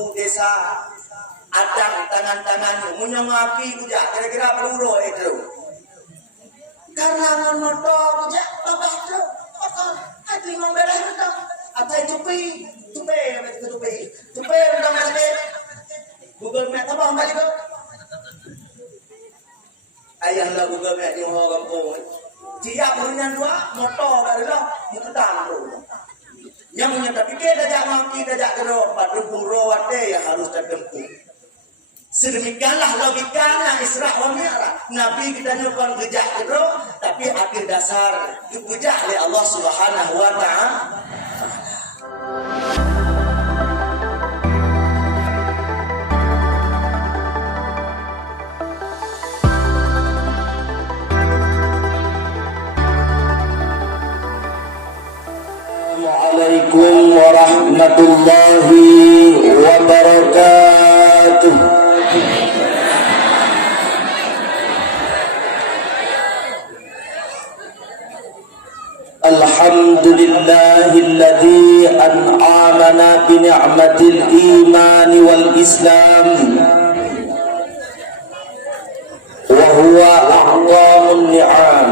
lembu desa adang tangan-tangan munya ngapi kuja kira-kira peluru itu karena moto kuja babah tu ati ngomong belah itu atai tupi undang mana Google Map apa balik tu ayah lah Google Map di orang kampung dia punya dua motor kat dah mukadam tu yang punya tapi kita dah maki dah kero padung rawate yang harus tertempuh sedemikianlah logikanya Isra wa Mi'raj Nabi kita nyuruh kerja kero tapi akhir dasar dipuja oleh Allah Subhanahu wa taala. Assalamualaikum warahmatullahi wabarakatuh. Alhamdulillahilladzi an'amana bi ni'matil iman wal islam wa huwa a'zamun ni'am.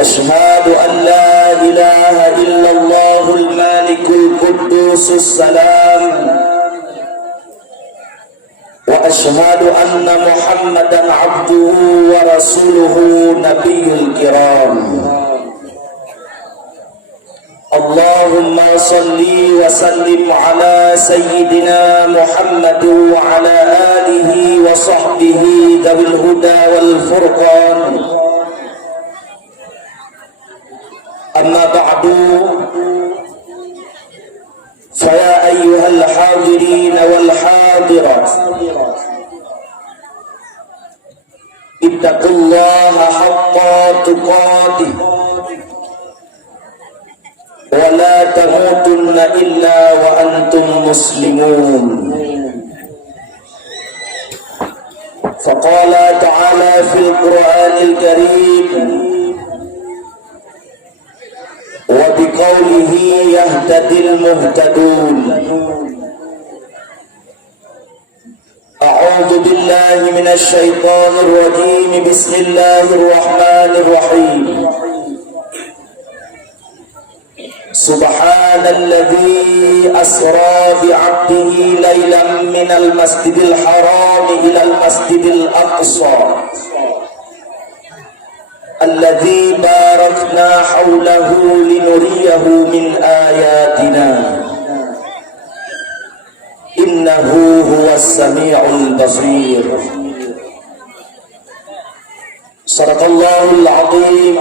أشهد أن لا إله إلا الله المالك القدوس السلام وأشهد أن محمدا عبده ورسوله نبي الكرام اللهم صل وسلم على سيدنا محمد وعلى آله وصحبه ذوي الهدى والفرقان أما بعد فيا أيها الحاضرين والحاضرات اتقوا الله حق تقاته ولا تموتن إلا وأنتم مسلمون فقال تعالى في القرآن الكريم وبقوله يهتدي المهتدون أعوذ بالله من الشيطان الرجيم بسم الله الرحمن الرحيم سبحان الذي أسرى بعبده ليلا من المسجد الحرام إلى المسجد الأقصى الذي باركنا حوله لنريه من آياتنا إنه هو السميع البصير صدق الله العظيم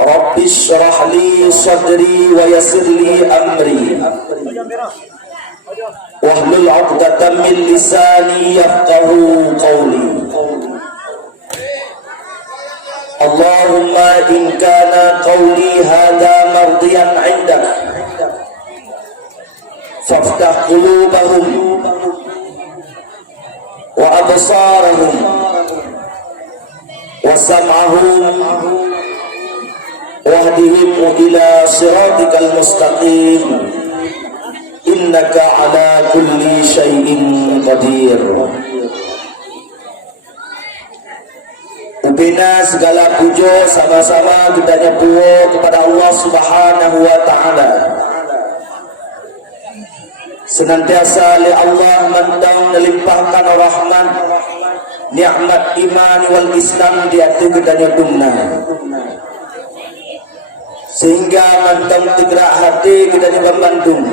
رب اشرح لي صدري ويسر لي أمري واحلل عقدة من لساني يفقه قولي اللهم إن كان قولي هذا مرضيا عندك فافتح قلوبهم وأبصارهم وسمعهم واهدهم إلى صراطك المستقيم إنك على كل شيء قدير. Bina segala puja sama-sama kita nyepuo kepada Allah Subhanahu wa taala. Senantiasa oleh Allah mendang melimpahkan rahmat nikmat iman wal Islam di hati kita nyedumna. Sehingga mantang tegak hati kita di Bandung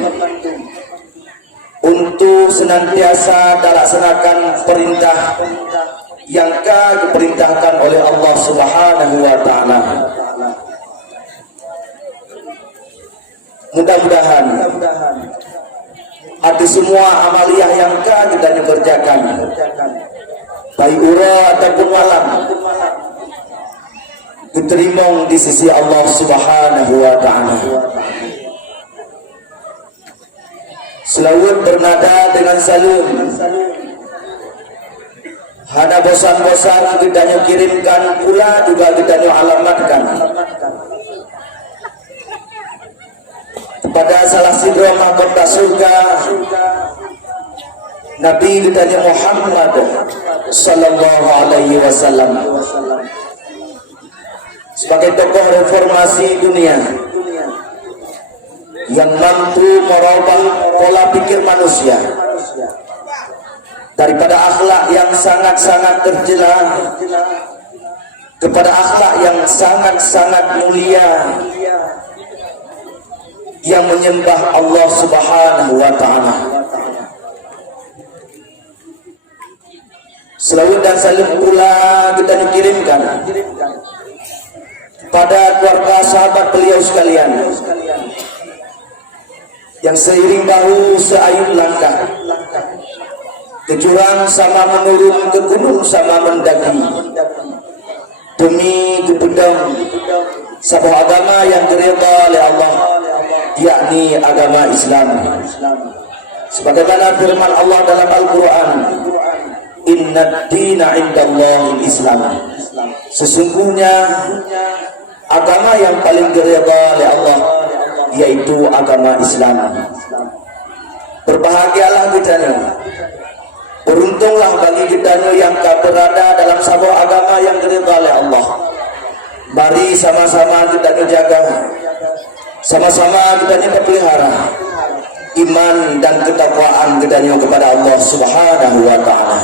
untuk senantiasa melaksanakan perintah yang diperintahkan oleh Allah Subhanahu wa taala. Mudah-mudahan hati semua amaliyah yang kita kerjakan, baik ura ataupun malam, diterima di sisi Allah Subhanahu wa taala. Selawat bernada dengan salam. Hana bosan-bosan kita kirimkan pula juga kita alamatkan kepada salah gero mahkota surga Nabi kita Muhammad sallallahu alaihi wasallam sebagai tokoh reformasi dunia yang mampu merubah pola pikir manusia daripada akhlak yang sangat-sangat tercela kepada akhlak yang sangat-sangat mulia yang menyembah Allah Subhanahu wa taala. Selawat dan salam pula kita dikirimkan pada keluarga sahabat beliau sekalian yang seiring bahu seayun langkah ke jurang sama menurun, ke gunung sama mendaki demi kepedang sebuah agama yang diridha oleh Allah, yakni agama Islam. Sebagaimana firman Allah dalam Al-Quran, Inna dina indallahil Islam. Sesungguhnya agama yang paling diridha oleh Allah yaitu agama Islam. Berbahagialah kita, beruntunglah bagi kita yang berada dalam sebuah agama yang diridha oleh Allah. Mari sama-sama kita jaga, sama-sama kita pelihara iman dan ketakwaan kita kepada Allah Subhanahu wa taala.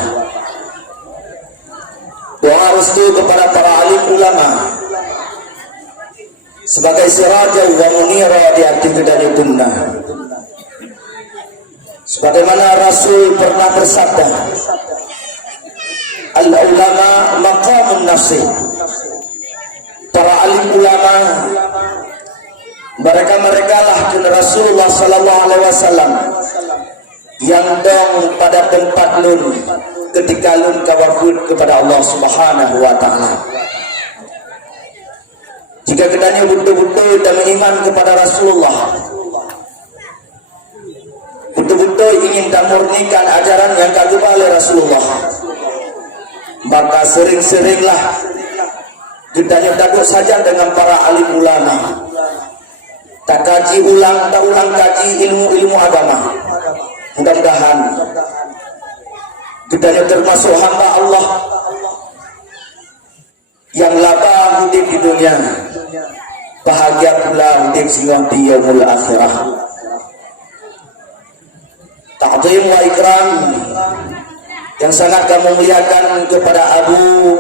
Doa restu kepada para alim ulama sebagai sirajul wa munira di hati kita sunnah. Sebagaimana Rasul pernah bersabda, al-ulama maqamun nafsi. Para alim ulama mereka lah Rasulullah sallallahu alaihi wasallam yang dong pada tempat nun ketika nun kawabud kepada Allah Subhanahu wa taala. Jika kita betul-betul dan beriman kepada Rasulullah, betul-betul ingin dan murnikan ajaran yang kagubah oleh Rasulullah, maka sering-seringlah kita takut saja dengan para alim ulama. Tak kaji ulang, tak ulang kaji ilmu-ilmu agama. Mudah-mudahan kita termasuk hamba Allah yang laba hidup di dunia, bahagia pula hidup singgah di yaumul akhirah. Ta'zim wa ikram yang sangat kami muliakan kepada Abu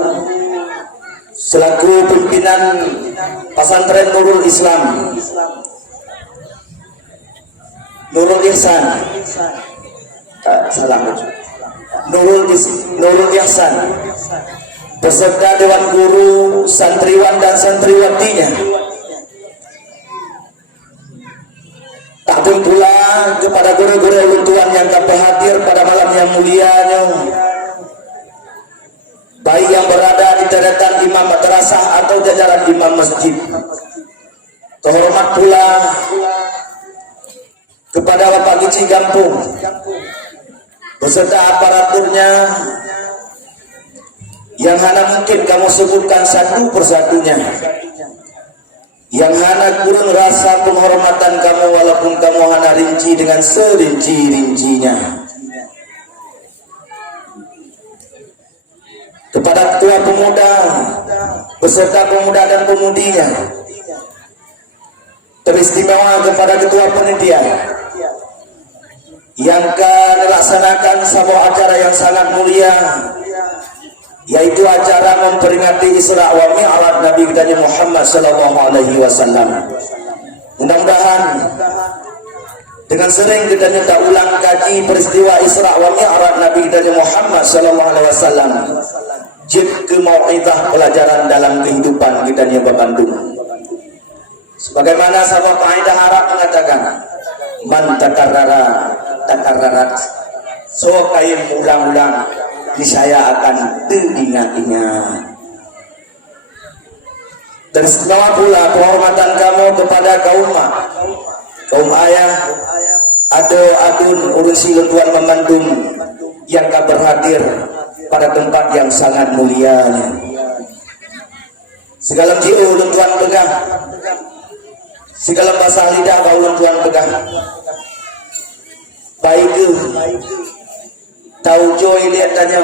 selaku pimpinan pesantren Nurul Islam, Nurul Ihsan, Nurul Ihsan beserta dewan guru, santriwan dan santriwatinya. Takbir pula kepada guru-guru Tuhan yang dapat hadir pada malam yang mulianya, baik yang berada di deretan imam madrasah atau jajaran imam masjid. Terhormat pula kepada Bapak Gici Gampung beserta aparaturnya yang hana mungkin kamu sebutkan satu persatunya, yang hana kurang rasa penghormatan kamu walaupun kamu hana rinci dengan serinci-rincinya. Kepada ketua pemuda beserta pemuda dan pemudinya, teristimewa kepada ketua panitia yang akan melaksanakan sebuah acara yang sangat mulia, yaitu acara memperingati Isra wa Mi'raj Nabi kita Muhammad sallallahu alaihi wasallam. Mudah-mudahan dengan sering kita tak ulang kaji peristiwa Isra wa Mi'raj Nabi kita Muhammad sallallahu alaihi wasallam, jid ke mau'izah pelajaran dalam kehidupan kita di Bandung. Sebagaimana sahabat kaidah Arab mengatakan, man takarrara takarrarat, so kain ulang-ulang niscaya akan teringat-ingat. Dan setelah pula penghormatan kamu kepada kaum ayah, adun urusi Tuan Memandung yang akan berhadir pada tempat yang sangat mulia. Segala jiu Tuan pegang, segala bahasa lidah ulun Tuan pegang. baik tahu joy lihat tanya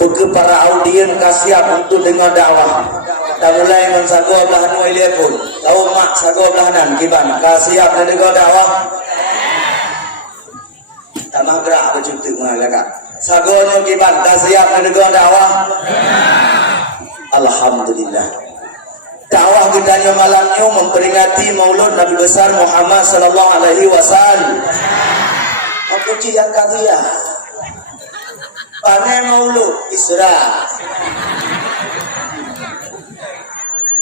bagi para audien kasiap untuk dengar dakwah. Tak mulai dengan sago belahan wali pun tahu mak sago belahanan kiban kasiap dengar dakwah. Tak mah gerak bercuti mengalahkan sago nyo kiban kasiap dengar dakwah. Alhamdulillah. Dakwah kita nyo malamnya memperingati Maulud Nabi besar Muhammad sallallahu alaihi wasallam. Aku yang kaya. Panai Maulud Isra.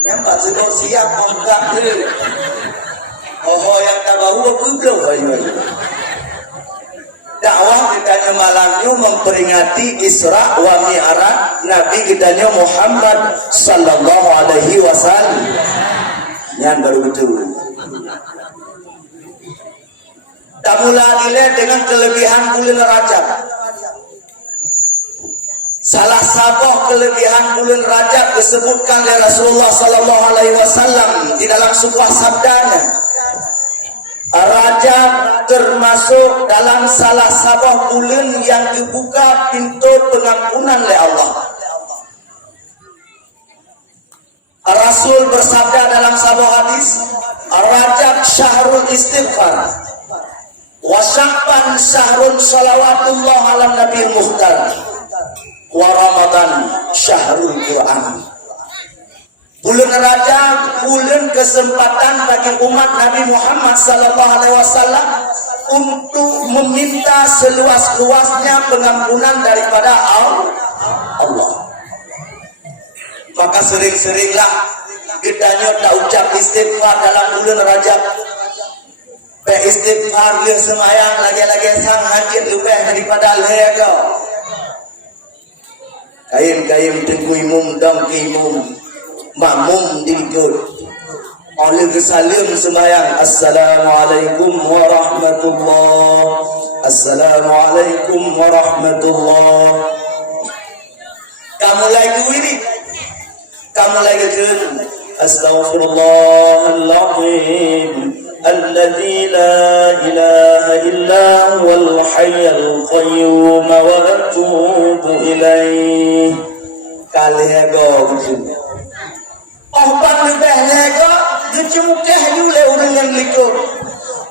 Yang pak sedok siap mengkak dia. Oh yang tak bahu aku belum bayu. Dakwah kita nyo malamnya memperingati Isra wa Mi'raj Nabi kita nyo Muhammad sallallahu alaihi wasallam. Yang baru betul. Tak mula dilihat dengan kelebihan bulan Rajab. Salah satu kelebihan bulan Rajab disebutkan oleh Rasulullah sallallahu alaihi wasallam di dalam sebuah sabdanya. Rajab termasuk dalam salah satu bulan yang dibuka pintu pengampunan oleh Allah. Rasul bersabda dalam sebuah hadis, Rajab syahrul istighfar, wa Sya'ban syahrun salawatullah ala nabil muhtar, wa Ramadan syahrul Quran. Bulan Rajab bulan kesempatan bagi umat Nabi Muhammad sallallahu alaihi wasallam untuk meminta seluas-luasnya pengampunan daripada Allah. Maka sering-seringlah kita tak ucap istighfar dalam bulan Rajab. Istighfar dia semayang lagi-lagi sang hajat lebih daripada lega. Kain-kain tengku imum dan imum makmum dirikut oleh kesalim sembahyang Assalamualaikum warahmatullah, Assalamualaikum warahmatullah. Kamu lagi ini, kamu lagi kan Astaghfirullahaladzim alladzi la ilaha illa huwal hayyul qayyum wa atubu ilaih. Kalian go Ahban lebih lega, gecemukah juga orang yang likut.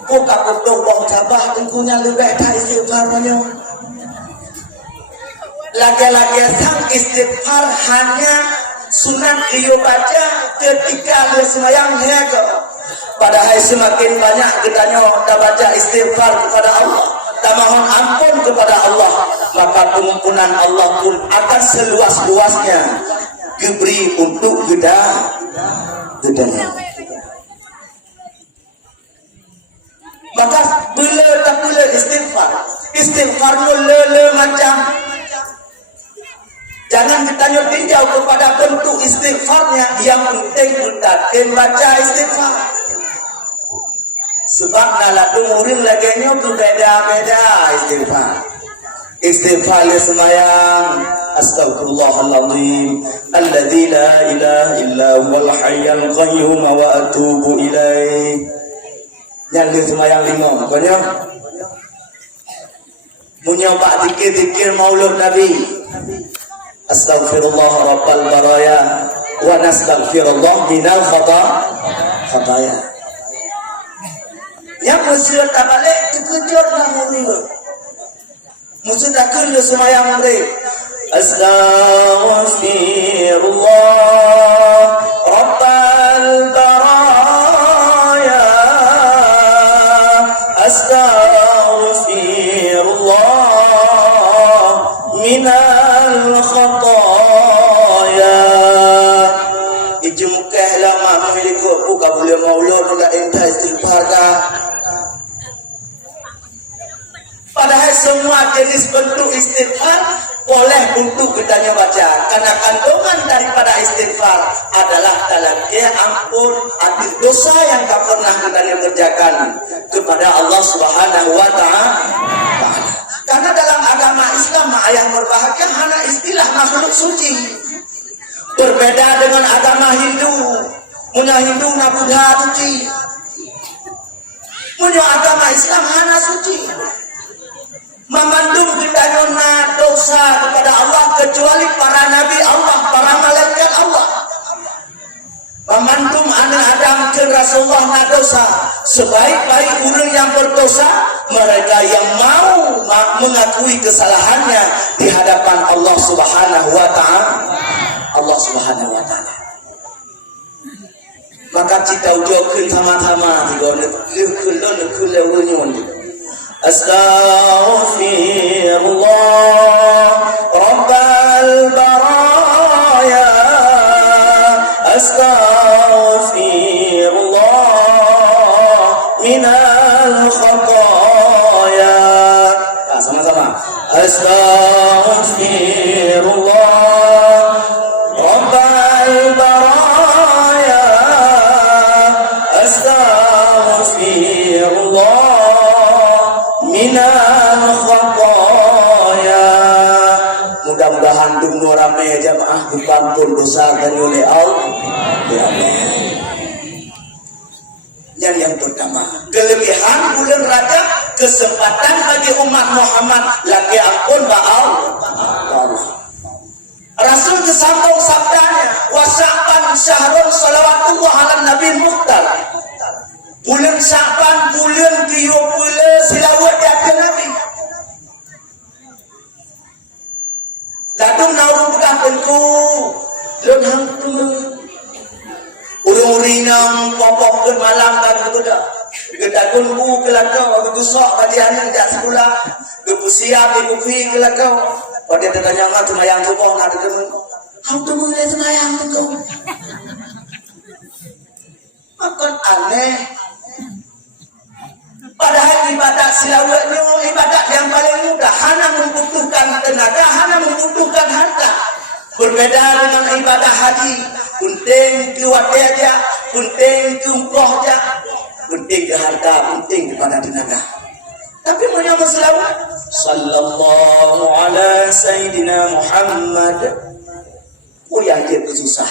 Kau tak betul bang cabah, tengkunya lebih tak istighfar banyak. Lagi-lagi sang istighfar hanya sunat iyo baca ketika dia semayang lega. Padahal semakin banyak kita tak baca istighfar kepada Allah, tak mohon ampun kepada Allah, maka pengampunan Allah pun akan seluas-luasnya diberi untuk kita. Maka bila tak bila istighfar le macam jangan ditanya tinjau kepada bentuk istighfarnya, yang penting kita baca istighfar. Sebab dalam umurin lagi nya berbeda-beda istighfar. Istighfar semayang Astaghfirullahaladzim alladzi la ilaha illa huwal hayyul qayyum wa atubu ilaih. Yang semayang 5 pokoknya menyoba zikir-zikir Maulud Nabi. Astaghfirullah rabbal baraya wa nastaghfirullah minal khataya. Yang mesti tak balik terkejut nak murid. Mesti tak kena semayang murid. Astaghfirullah rabbal baraya astaghfirullah minal khataya. Ijmukah lama memiliki buka boleh maulud nak entah istighfar kah. Padahal semua jenis bentuk istighfar boleh untuk kita baca. Karena kandungan daripada istighfar adalah talaqi ampun atas dosa yang tak pernah kita kerjakan kepada Allah Subhanahu wa Ta'ala. Karena dalam agama Islam yang berbahagia hanya istilah makhluk suci. Berbeda dengan agama Hindu. Punya Hindu na Buddha suci. Munyo agama Islam hana suci. Memandung kita nyona dosa kepada Allah kecuali para nabi Allah, para malaikat Allah. Memandung anak Adam ke Rasulullah na dosa. Sebaik-baik orang yang berdosa, mereka yang mau mengakui kesalahannya di hadapan Allah Subhanahu wa taala. Allah Subhanahu wa taala. Maka kita ucapkan sama-sama juga nekun lewunyon. Astaghfirullah Rabbal baraya. Astaghfirullah minal khataya. Sama-sama. Astaghfirullah Rabbal baraya. Astaghfirullah minal khataya. Mudah-mudahan dumno rame jamaah dipampun dosa dan oleh Allah. Ya Allah. Yang pertama, kelebihan bulan Rajab, kesempatan bagi umat Muhammad lagi ampun Allah. Rasul kesambung sabdanya, wasa'ban syahrun salawatullah ala nabi muhtar. Bulan Sa'ban bulan 30 silawat jaga Nabi. Ladung nauru bukan tentu. Lun hang tu. Urung-uring nang popok ke malam kan betul dah. Kita tunggu ke lakau aku tusuk pada anak jak sekolah. Aku siap ibu pi ke lakau. Pada tanya ngah semayang subuh nak temu. Hang temu le semayang tu. Makan aneh. Padahal ibadat silawatnya ibadat yang paling mudah, hanya membutuhkan tenaga, hanya membutuhkan harta. Berbeda dengan ibadah haji, penting ke waktu aja, penting ke umroh aja, penting ke harta, penting kepada tenaga. Tapi menyambut selawat, sallallahu ala sayyidina Muhammad. Oh yang dia susah.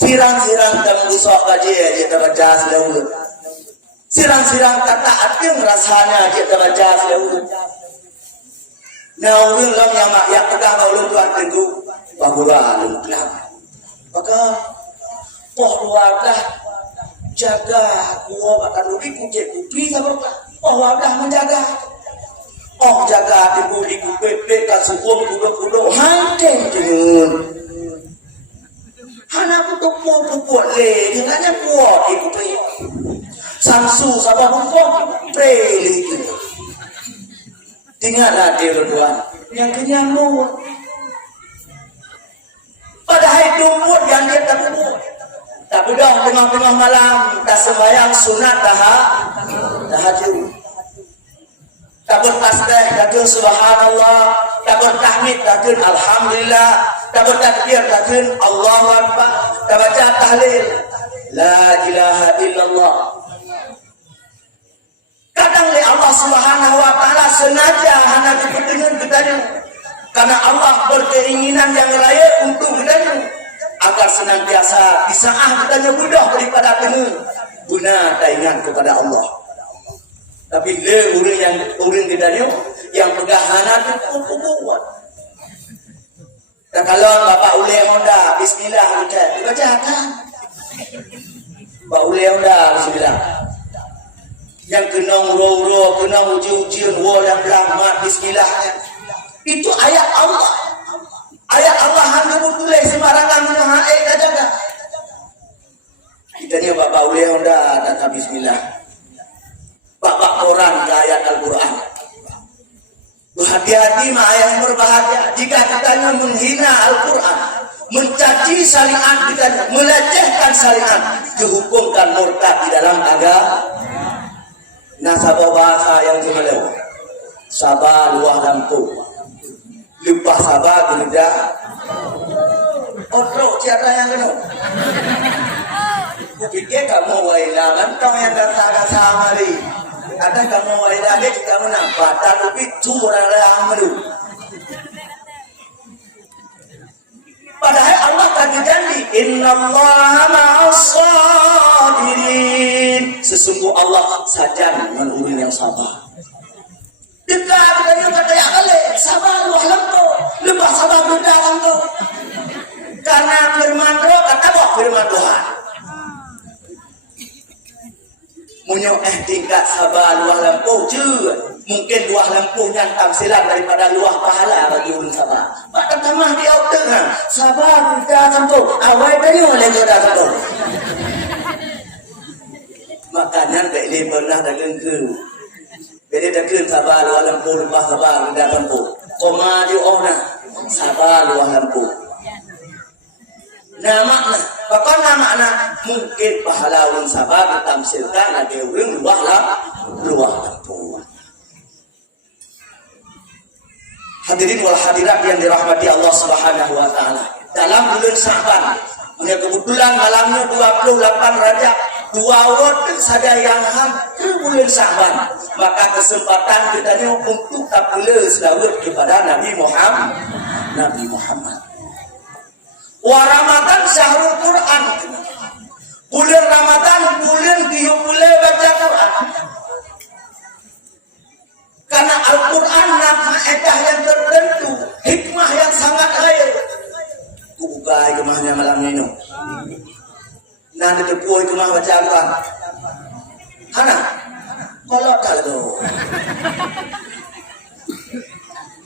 Sirang-sirang tak susah kaji dia terbaca selawat. Sirang-sirang kata ating rasanya kita baca selalu. Nah, orang lam yang tegak kalau tuan tentu bahwa lu kelab. Maka poh luarlah jaga gua akan lebih kupi sabar. Poh luarlah menjaga. Oh jaga tibu di kupe kan sebelum kudo hanten dengan. Hana putu le dengannya kuat ibu pe. Samsu sabah hukum preli itu. Tinggallah dia berdua yang kenyang lu. Padahal dumbut yang dia tak dumbut. Tak bedah tengah-tengah malam tak sembahyang sunat tahajud. Tak bertasbih takun subhanallah, tak bertahmid takun alhamdulillah, tak bertakbir takun Allahu akbar, tak baca tahlil la ilaha illallah. Kadang oleh Allah Subhanahu wa taala sengaja hanya dengan kita karena Allah berkeinginan yang raya untuk kita agar senantiasa disaah kita mudah daripada temu guna taingan kepada Allah. Tapi le orang kita yang pegahanan itu kuat. Dan kalau Bapak Ule Honda bismillah kita dibaca kan. Bapak Ule Honda bismillah. Yang kena uro-uro, kena uji-ujian, yang rahmat, bismillahnya. Itu ayat Allah. Ayat Allah hanya bertulis sembarangan dengan ayat jaga. Kita ni Bapak Ule Honda dan bismillah. Bapak Quran ke ayat Al-Quran. Berhati-hati mah ayat yang berbahagia. Jika kita menghina Al-Quran, mencaci syariat kita, melecehkan syariat, dihukumkan murtad di dalam agama. Nah, sabar bahasa yang sebelah. Sabar luah lampu. Lupa sabar gereda. Otrok siapa yang kena? Fikir kamu wailangan kau yang kata sama ni. Ada kamu wailangan kita menampak. Tapi curang yang melu. Padahal Allah tadi janji, Innallaha ma'as sabirin. Sesungguh Allah saja dengan orang yang sabar. Dekat dengan kata yang kali sabar luah lempo, lebah sabar benda lempo. Karena firman roh kata apa firman Tuhan. Munyok tingkat sabar luah lempo je. Mungkin luah lempuh yang tamsilan daripada luah pahala bagi orang sabar. Maka tamah dia tengah sabar benda lempo. Awal tadi oleh benda lempo. Makanya tak boleh pernah dagang ke. Bila dagang sabar luah lempuh lepas sabar benda lempo. Koma dia orang sabar luah lempuh. Nah makna, bagaimana makna mungkin pahala orang sabar ditamsilkan ada orang luah lempuh. Hadirin wal hadirat yang dirahmati Allah Subhanahu wa taala. Dalam bulan Sa'ban, punya kebetulan malamnya 28 Rajab, 2 waktu saja yang hampir bulan Sa'ban. Maka kesempatan kita ni untuk takbir selawat kepada Nabi Muhammad. Wa Ramadan syahrul Quran. Bulan Ramadan bulan tiup bulan baca Quran. Karena Al-Quran faedah yang tertentu, hikmah yang sangat kaya. Aku buka hikmahnya malam ini. Nanti tepuk hikmah baca Al-Quran. Hana, kalau tak tu.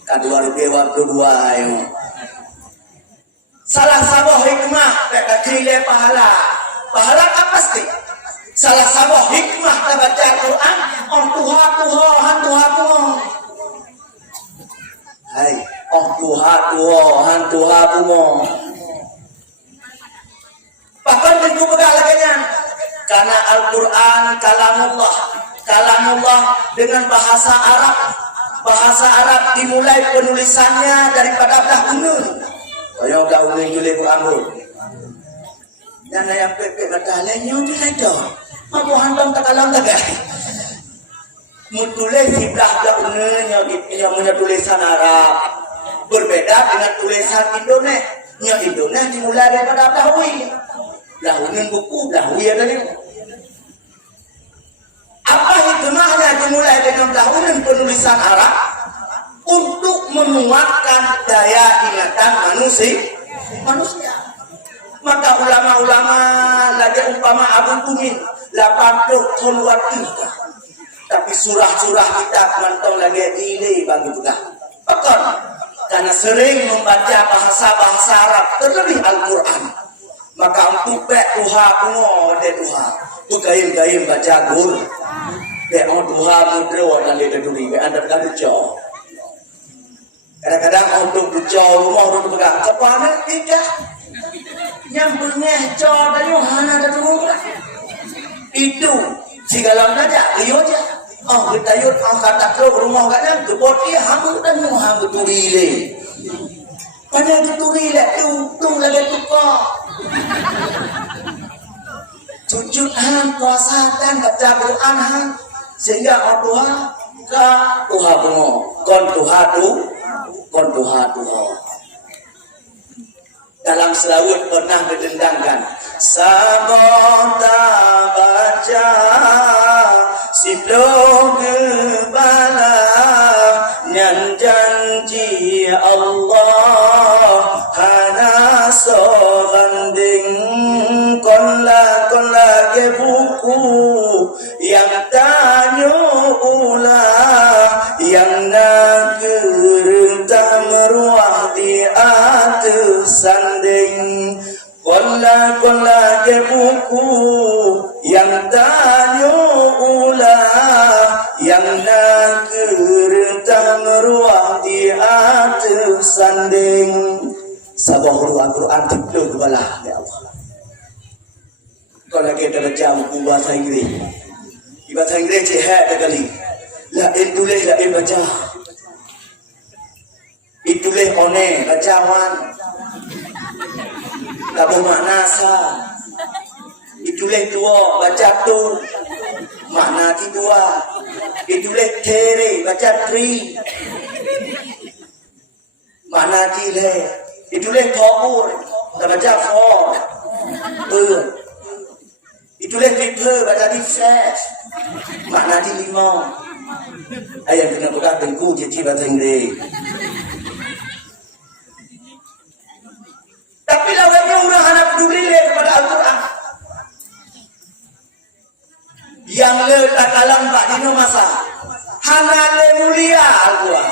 Kedua lebih waktu 2 ini. Salah satu hikmah tak kira pahala. Pahala tak pasti. Salah satu hikmah kita baca Al-Quran on Tuhan. Hai, on Tuhan. Bahkan itu begalakannya. Karena Al-Quran kalamullah dengan bahasa Arab. Bahasa Arab dimulai penulisannya daripada dahulu. Saya dahulu julai Quran. Dan yang pepek kata lainnya tidak ada. Aku hantam tak kalam tak gay. Mutulis sebelah yang punya tulisan Arab berbeda dengan tulisan Indonesia. Yang Indonesia dimulai daripada Dahwi. Dahwi buku Dahwi ada ni. Apa hikmahnya dimulai dengan Dahwi penulisan Arab untuk menguatkan daya ingatan manusia. Maka ulama-ulama lagi umpama Abu Kumin 80 tahun waktu. Tapi surah-surah kita mantau lagi ini bagi kita. Bahkan karena sering membaca bahasa-bahasa Arab terlebih Al-Quran. Maka untuk Tuhan kuno de Tuhan. Tu gayim-gayim baca gur. De Tuhan mudra dan de duri anda kan jauh. Kadang-kadang untuk bucau rumah untuk pegang kepala tidak. Yang mengecoh dari mana ada dulu itu segala saja dia aja kita yuk angkat takro rumah katnya gebot dia hamil dan hamil turile pada turile tu lagi tukar sujud puasa dan baca Quran sehingga Allah ke Tuhan kon Tuhan dalam selawat pernah didendangkan sabota baca siblo kebala nyan janji Allah hana so banding konla ke buku yang tanyo ulah yang nak gerentah meruah di atas sanding kola ke buku yang tanyo ulah yang nak gerentah meruah di atas sanding sabah Al-Quran tidur kebalah ya Allah. Kalau kita baca buku bahasa Inggeris cihak kali lain tulis lain baca itulah one bacawan kabeh makna sa itulah dua baca tu makna kedua itulah tere baca tri makna tile itulah topur baca for Ditulis Twitter, baca di flash. Makna di limau. Ayam kena pegang tengku, cici bahasa Inggris. Tapi lawannya orang anak peduli kepada Al-Quran. Yang letak kalang Pak Dino masa. Hanale mulia Al-Quran.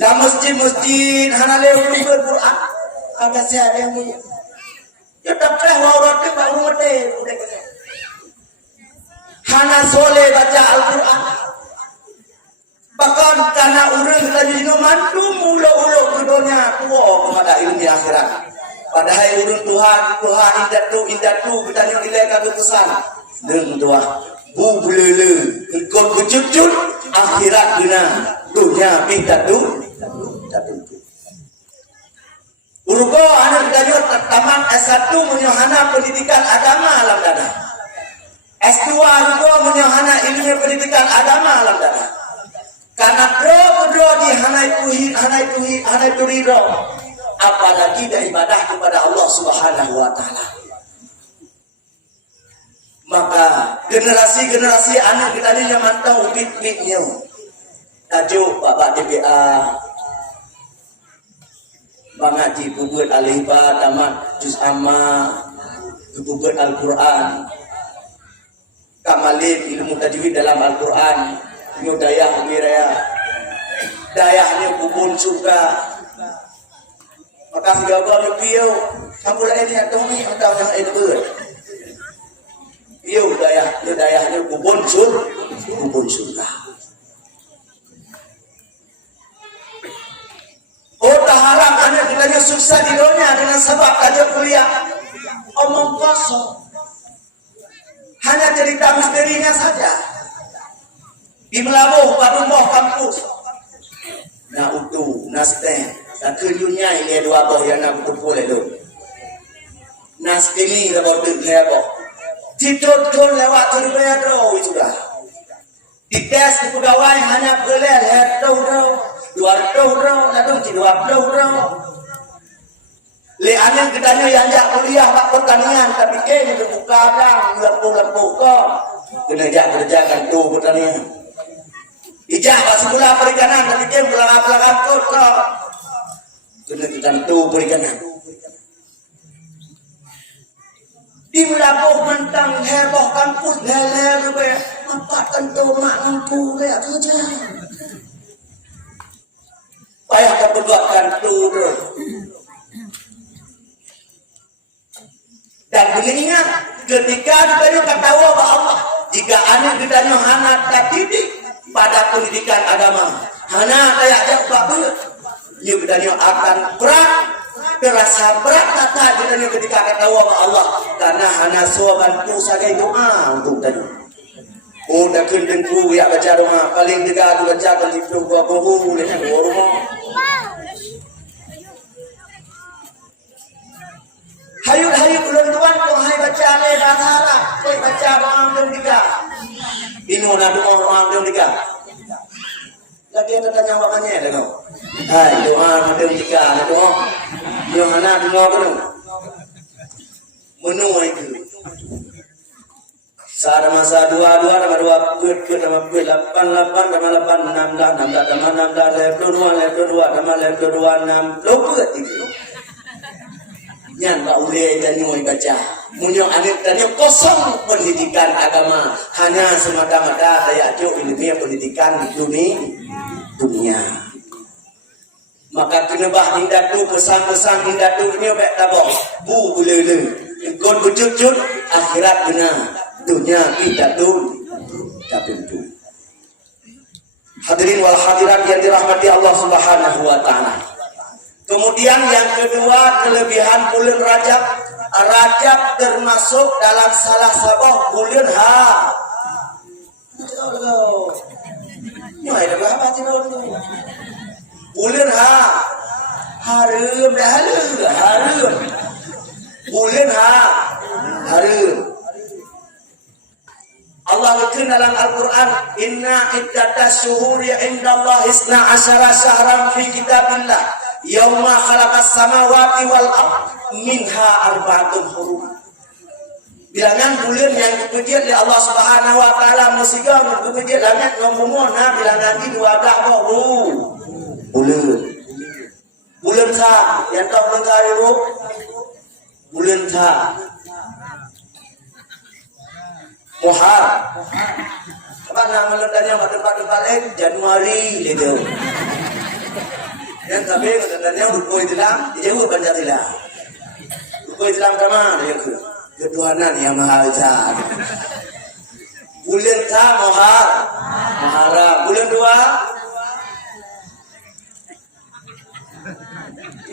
La masjid-masjid, hanale ulumul Quran. Agak saya yang mulia. Ya tak kah warat ke Pak Umate. Hana soleh baca Al-Quran. Bahkan karena orang tadi Dino mantu mula-ula keduanya tua kepada ilmu akhirat. Padahal urun Tuhan indatu kita yang nilai keputusan dengan Tuhan bulele ikut bercucut akhirat guna dunia pintatu uruko anak kita juga taman S1 menyohana pendidikan agama alam dada S2 uruko menyohana ilmu pendidikan agama alam dada karena bro di hanai tuhido apalagi dari ibadah kepada Allah Subhanahu wa taala. Maka generasi-generasi anak kita ini yang mantau pit-pitnya. Tajuk Bapak DPA Bang Haji Bubut Alihba tamat Juz Amma Bubut Al-Quran Kamalin ilmu tajwid dalam Al-Quran ilmu dayah wiraya dayahnya kubun surga. Maka segala piau kampul ini atau ni atau yang itu piau dayahnya kubun surga. Oh tak harap anak kita sukses di dunia dengan sebab kerja kuliah omong kosong hanya cerita misterinya saja di melabuh padumbah kampus na utu na stand dan kenyunya ini dua boh yang nak berkumpul itu. Nas ini lepas tu lepas. Tidur lewat terbayar do itu dah. Di tes pegawai hanya boleh lepas do 2 lalu 20 le anak kitanya yang jak kuliah pak pertanian tapi kini terbuka dah lempu kau kena jak kerjakan tu pertanian. Ijak sebelah perikanan tapi kini belakang kau. Kena tentu perikanan. Di melabuh mentang heboh kampus leler be apa tentu mak mampu be kerja. Payah kita berbuatkan tu. Dan bila ingat ketika kita kata bahwa Allah jika anak kita hana tak didik pada pendidikan agama hana kayak jawab dia bertanya akan berat terasa berat kata dia ketika kata Allah karena hana suaban tu sebagai doa untuk tadi udah kendengku ya baca doa paling dekat baca kan itu gua bohong dengan rumah hayut ulun tuan kau hai baca le bahara kau baca doa belum tiga ini mana doa belum tiga lagi ada tanya makanya ada kau hai doa belum tiga doa Yohana doa belum menu itu Sara masa 22 nama 2 put nama 88 nama 8 16 nama 16 nama 2 loput itu nyan Pak Ule dan nyoi baca munyo anak tanya kosong pendidikan agama hanya semata-mata daya jo ilmiah pendidikan di dunia maka kena bah hindatu kesan-kesan hindatu ini baik tabok bu bulele ikut berjujur akhirat guna dunia tidak tentu. Hadirin wal hadirat yang dirahmati Allah Subhanahu wa taala. Kemudian yang kedua kelebihan bulan Rajab. Rajab termasuk dalam salah satu bulan bulan harum bulan harum. Allah berfirman dalam Al-Quran, Inna iddatas syuhuri indallahi isna asyara syahran fi kitabillah yauma khalaqas samawati wal ard minha arba'atun hurum. Bilangan bulan yang dipejit oleh Allah Subhanahu wa taala musiga dipejit langit ngomong nah bilangan ini dua agak baru. Bulan sa yang tahu dengar itu bulan sa Muharram. Apa nama letaknya pada Januari gitu. Yang tapi katanya rukun Islam jauh Pancasila. Rukun Islam kemana dia ke? Ketuhanan yang Maha Esa. Bulan sa Muharram. Bulan 2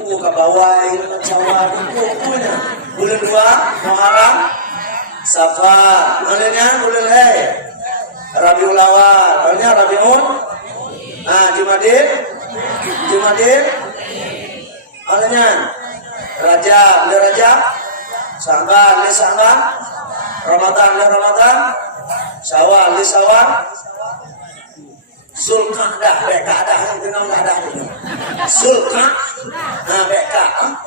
ke bawah ini Syawal punya. Bulan 2 Muharram Safar. Maknanya bulan Rabiul Awal. Maknanya Rabiul Jumadil. Maknanya Rajab, Sya'ban, Ramadan, Syawal, Zulqa'dah,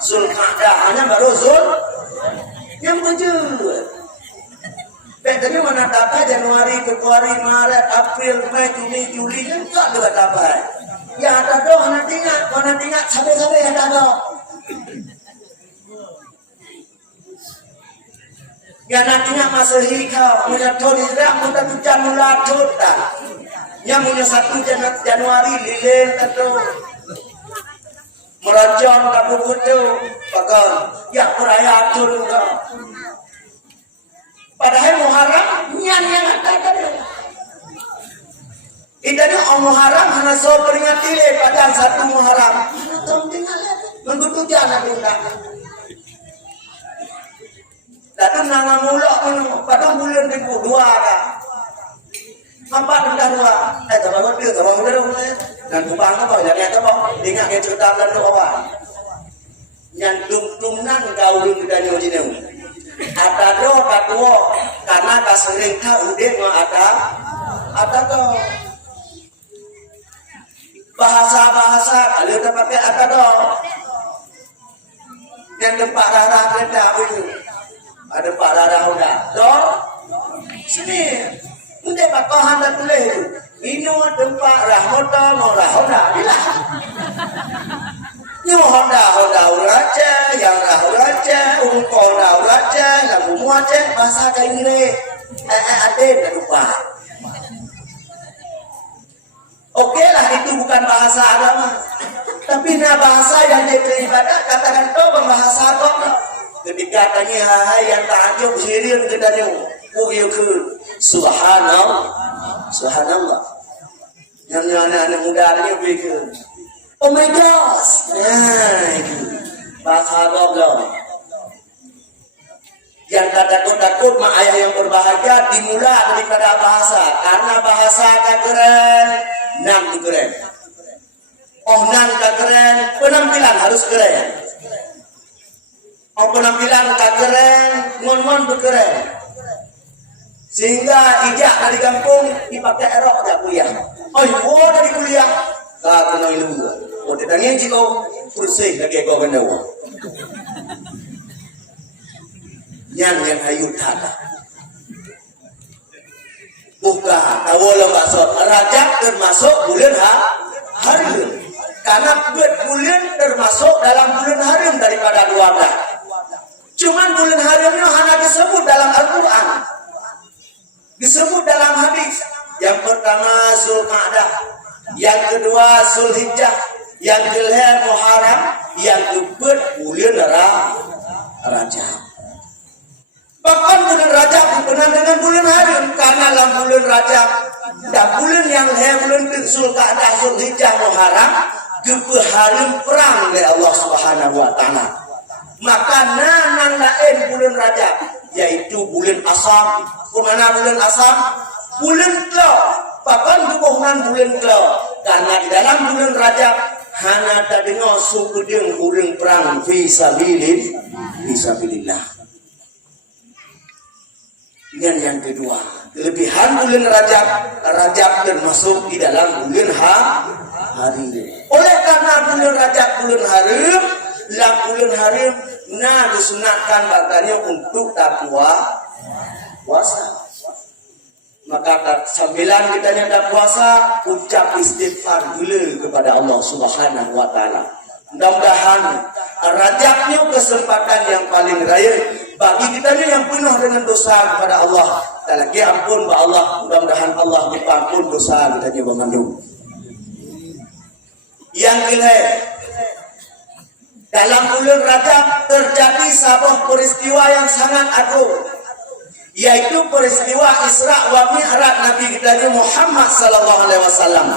Zulqa'dah hanya baru yang berjud. Tadi mana dapat Januari, Februari, Maret, April, Mei, Juni, Juli kan tak juga dapat. Ya ada doh mana tinggal sampai ada doh. Ya nantinya masih hikau menyatu tidak mudah hujan mulatut dah. Yang punya 1 Januari lilin tentu merajam kabut itu bahkan ya perayaan tu juga. Padahal Muharram yang ada tadi. Idanya Muharram hanya so peringati pada 1 Muharram. Tinggal menggutu jangan diundang. Datang nama mulak pada bulan minggu 2 dah. Nampak dah 2. Tambah dia dan kubang apa jangan apa ingat ke cerita dan doa. Yang tung-tungnan kau dulu kita nyoji neu. Ada doa karena kasering ka udah mah ada kau bahasa kalau kita pakai ada doa yang tempat rara kereta itu ada Pak Rara udah doa sini udah bakal hendak tulis itu ini tempat rahmata morahona bila nyo honda uraja yang uraja uraja lagu muaja bahasa kaire ada lupa. Oke lah itu bukan bahasa agama tapi bahasa yang beribadah katakan tuh bahasa agama ketika tanya yang takjub sirin kita ni subhanallah yang anak muda ni pikir oh my gosh bahasa agama yang takut mak ayah yang berbahagia dimula daripada bahasa karena bahasa keren nam tu keren nam keren penampilan harus keren penampilan keren mon berkeren sehingga ijak dari kampung dipakai erok tak kuliah dari kuliah tak kena ilmu tidak ingin kau bersih lagi kau kena yang hayut kata buka awal maksud Rajab termasuk bulan haram karena bulan termasuk dalam bulan haram daripada 12 cuman bulan haramnya hanya disebut dalam Al-Quran disebut dalam hadis yang pertama Zulqa'dah yang kedua Zulhijjah yang kelima Muharram yang keempat bulan Rajab. Bahkan bulan Rajab dikenal dengan bulan haram karena dalam bulan Rajab dan bulan yang bulan Zulqa'dah, Zulhijjah, Muharram haram perang oleh Allah Subhanahu wa taala. Maka nanang lain bulan Rajab yaitu bulan Asam. Kemana bulan Asam? Bulan Klau. Bahkan hubungan bulan Klau karena di dalam bulan Rajab hanya terdengar suku deng urang perang fisabilillah. Dan yang kedua, kelebihan bulan Rajab termasuk di dalam bulan hari. Oleh karena bulan Rajab bulan haram, disunatkan katanya untuk takwa puasa. Maka sambilan kita nyanda puasa, ucap istighfar dulu kepada Allah Subhanahu wa taala. Mudah-mudahan Rajabnya kesempatan yang paling raya bagi kita yang penuh dengan dosa kepada Allah. Dan lagi ampun ba Allah, mudah-mudahan Allah mengampun dosa kita yang mengandung. Yang kedua, dalam bulan Rajab terjadi sebuah peristiwa yang sangat agung, yaitu peristiwa Isra wa Mi'raj Nabi kita Muhammad sallallahu alaihi wasallam.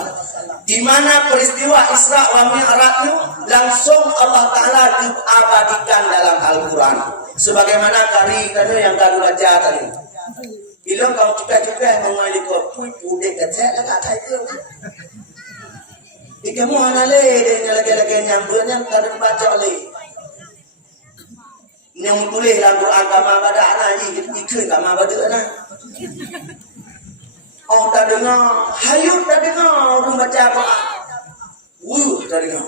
Di mana peristiwa Isra wa Mi'raj itu langsung Allah Taala diabadikan dalam Al-Qur'an. Sebagaimana kari tadi yang kami baca tadi. Bila kamu juga mengalih kau pudek kecil agak itu. Ikamu anale dengan lagi-lagi nyambut yang kami baca oleh yang tulis dalam Quran kama pada anak ikut kama pada anak. Oh tak dengar, hayut tak dengar orang baca Quran. Tak dengar.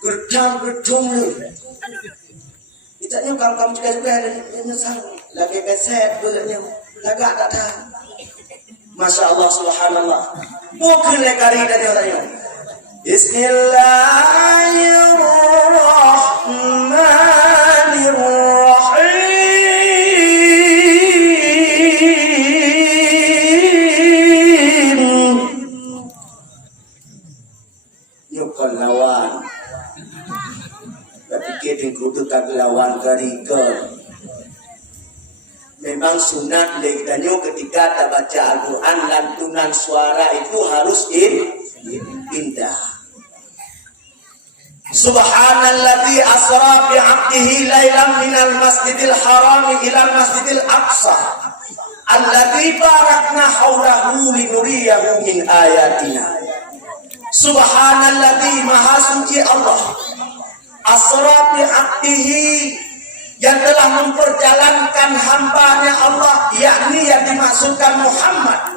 Gerjang lu. Itanya kamu juga lagi keset bolehnya. Lagak tak tahu. Masya Allah subhanallah. Bukan lekari dan yang lain. Bismillahirrahmanirrahim. Nyokon lawan. Tapi kita kudu tak lawan karikon. Memang sunat leganyo ketika kita baca Al-Quran lantunan suara itu harus indah. Subhanalladzi asra bi'abdihi lailan minal masjidil haram ila masjidil aqsa alladzi barakna haulahu linuriyahu min ayatina. Subhanalladzi maha suci Allah asra bi'abdihi yang telah memperjalankan hambanya Allah, yakni yang dimaksudkan Muhammad,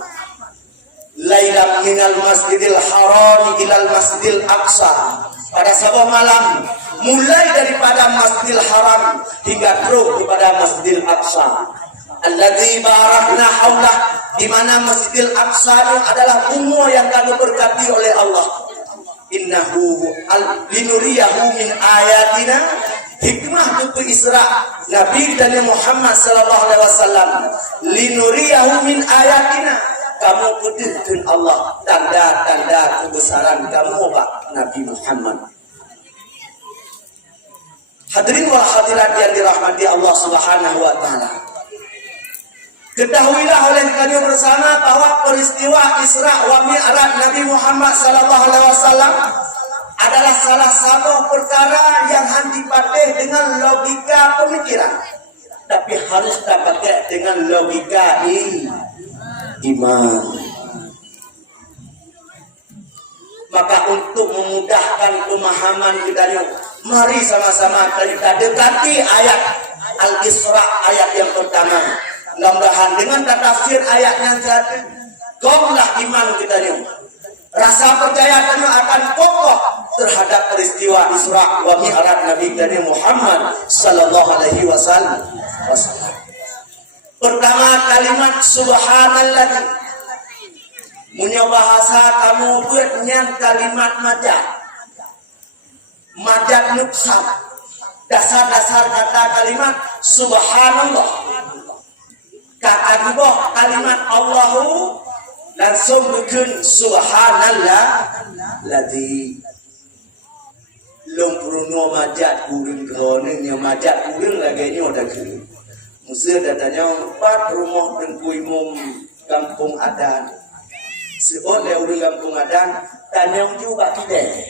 lailan minal masjidil haram ilal masjidil aqsa, pada sebuah malam mulai daripada masjidil haram hingga terus kepada masjidil aqsa, alladzi barakna haulah, di mana masjidil aqsa itu adalah umur yang kami berkati oleh Allah. Innahu linuriyahu min ayatina. Hikmah buku Isra Nabi dan Muhammad sallallahu alaihi wasallam linuriyahu min ayatina, kamu putihkan Allah tanda-tanda kebesaran kamu Pak Nabi Muhammad. Hadirin wal hadirat yang dirahmati Allah Subhanahu wa taala. Ketahuilah oleh kami bersama bahwa peristiwa Isra wa Mi'raj Nabi Muhammad sallallahu alaihi wasallam adalah salah satu perkara yang dipakai dengan logika pemikiran, tapi harus dipakai dengan logika iman. Maka untuk memudahkan pemahaman kita, mari sama-sama kita dekati ayat Al-Isra, ayat yang pertama. Mudah-mudahan dengan tafsir ayat yang tadi, gonglah iman kita ni. Rasa percaya kita akan kokoh terhadap peristiwa Isra wa Mi'raj Nabi kita Muhammad sallallahu alaihi wasallam. Pertama kalimat subhanallah. Punya bahasa kamu buatnya kalimat majad nuksab. Dasar-dasar kata kalimat subhanallah. Kata kedua kalimat Allahu langsung bikin subhanallah ladzi lompruno majad kuring kroning yang majad kuring lagi ni ada kuring. Musa datanya 4 rumah dengkuimum kampung adan. Sebut le urang kampung adan tanya juga kide.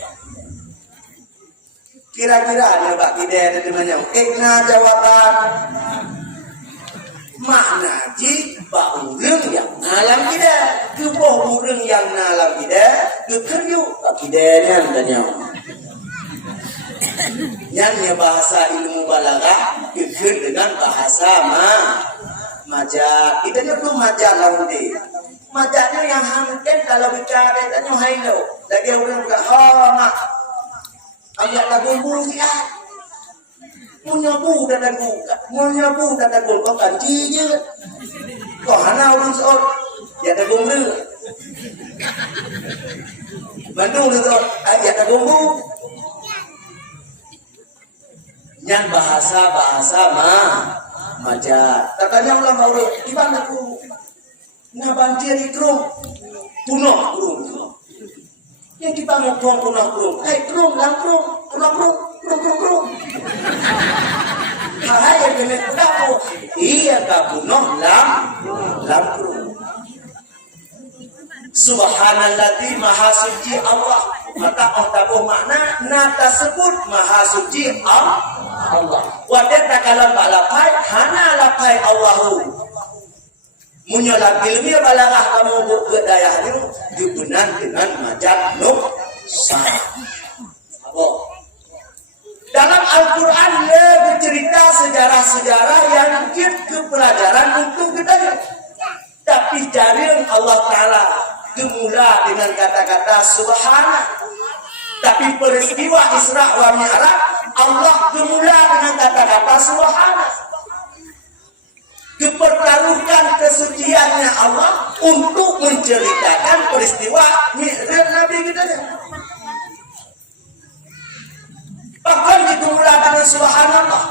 Kira-kira ada bak kide ada mana? Ekna jawaban. Makna ji bak urang yang ngalam kide, ke boh urang yang ngalam kide, ke kerju bak kide nya tanya. Yang bahasa ilmu balaghah ikut dengan bahasa majaz. Kita ni belum majaz laundi. Majaznya yang mungkin kalau bicara tanya hello. Lagi orang buka mak. Ayat lagu dia. Menyabu dan lagu kau kan je. Kok hana ulun seor, ya ada gombe. Bandung itu, ya ada gombe. Nyan bahasa maja. Katanya ulang baru, gimana ku? Nah banjir ikrum, kuno krum. Yang kita mau kuno krum, hai krum, lang krum, kuno krum. Hai yang kena kamu, iya kakuno lam krum. Subhanalladzi maha suci Allah. Maka tabuh makna na tersebut maha suci Allah. Wadah takalam balapai hana lapai Allahu. Munyola ilmiah balagah kamu budayanya dibenan dengan majak sah. Dalam Al-Quran lebih cerita sejarah-sejarah yang mungkin kepelajaran untuk kita. Tapi jaring Allah Ta'ala dimula dengan kata-kata subhana. Tapi peristiwa Isra wa Mi'raj Allah dimula dengan kata-kata subhana. Dipertaruhkan kesuciannya Allah untuk menceritakan peristiwa Mi'raj Nabi kita. Bahkan dimula dengan subhanallah.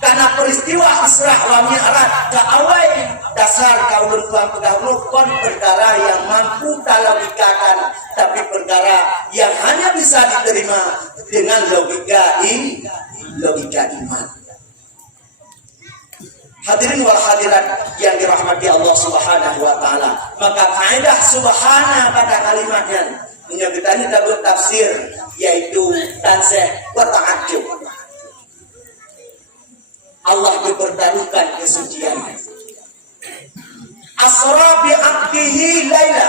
Karena peristiwa Isra wa Mi'raj keawai dasar kaulun tuan pedahulu kon perkara yang mampu talabikakan, tapi perkara yang hanya bisa diterima dengan logika iman. Hadirin wal hadirat yang dirahmati Allah Subhanahu wa taala. Maka kaidah subhana pada kalimatnya menyebutkan dalam tafsir yaitu tansih wa ta'ajjub. Allah dipertaruhkan kesuciannya. Asra bi'abdihi laila.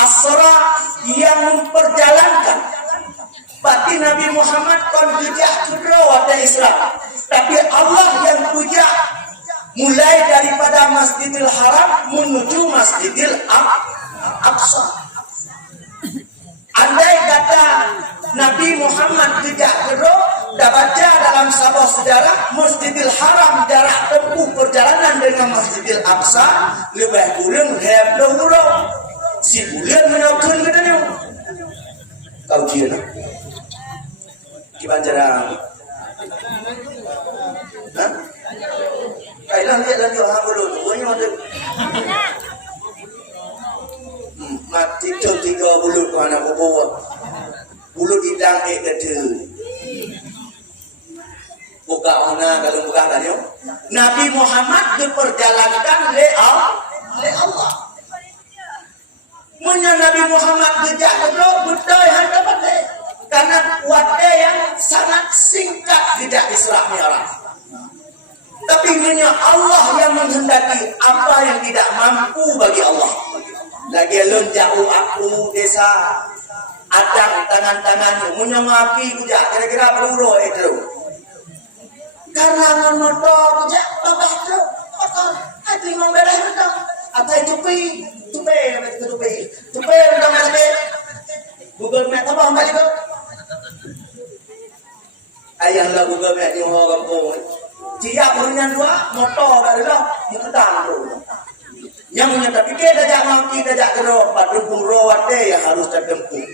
Asra yang memperjalankan. Berarti Nabi Muhammad kon bijak kedua wata Islam. Tapi Allah yang puja mulai daripada Masjidil Haram menuju Masjidil Aqsa. Andai kata Nabi Muhammad bijak kedua, dah baca dalam sebuah sejarah Masjidil Haram jarak tempuh perjalanan dengan Masjidil Aqsa lebih kurang 20 bulan. Si bulan menakun katanya. Kau kira nak? Gimana cara? Hah? Kailan dia lagi orang belum tuanya ada. Mati tu 3 bulan tu anak bawa. Bulu hidang kecil. Buka mana kalau buka tadi? Nabi Muhammad diperjalankan oleh Allah. Munya Nabi Muhammad dijak kedua betul yang dapat karena waktu yang sangat singkat tidak Isra Mi'raj. Tapi munya Allah yang menghendaki apa yang tidak mampu bagi Allah. Lagi lun jauh aku desa adang tangan-tangannya munya mapi kujak kira-kira peluru itu. Karena moto kujak babah tu, hati ngombelah betul. Atai tupi betul ada. Google Map apa kembali tu? Ayah lah Google Map ni orang kampung. Jika punya dua motor kat dalam muketang tu. Yang punya tapi kita dah mampu dah kena padung rawat yang harus tertempuh.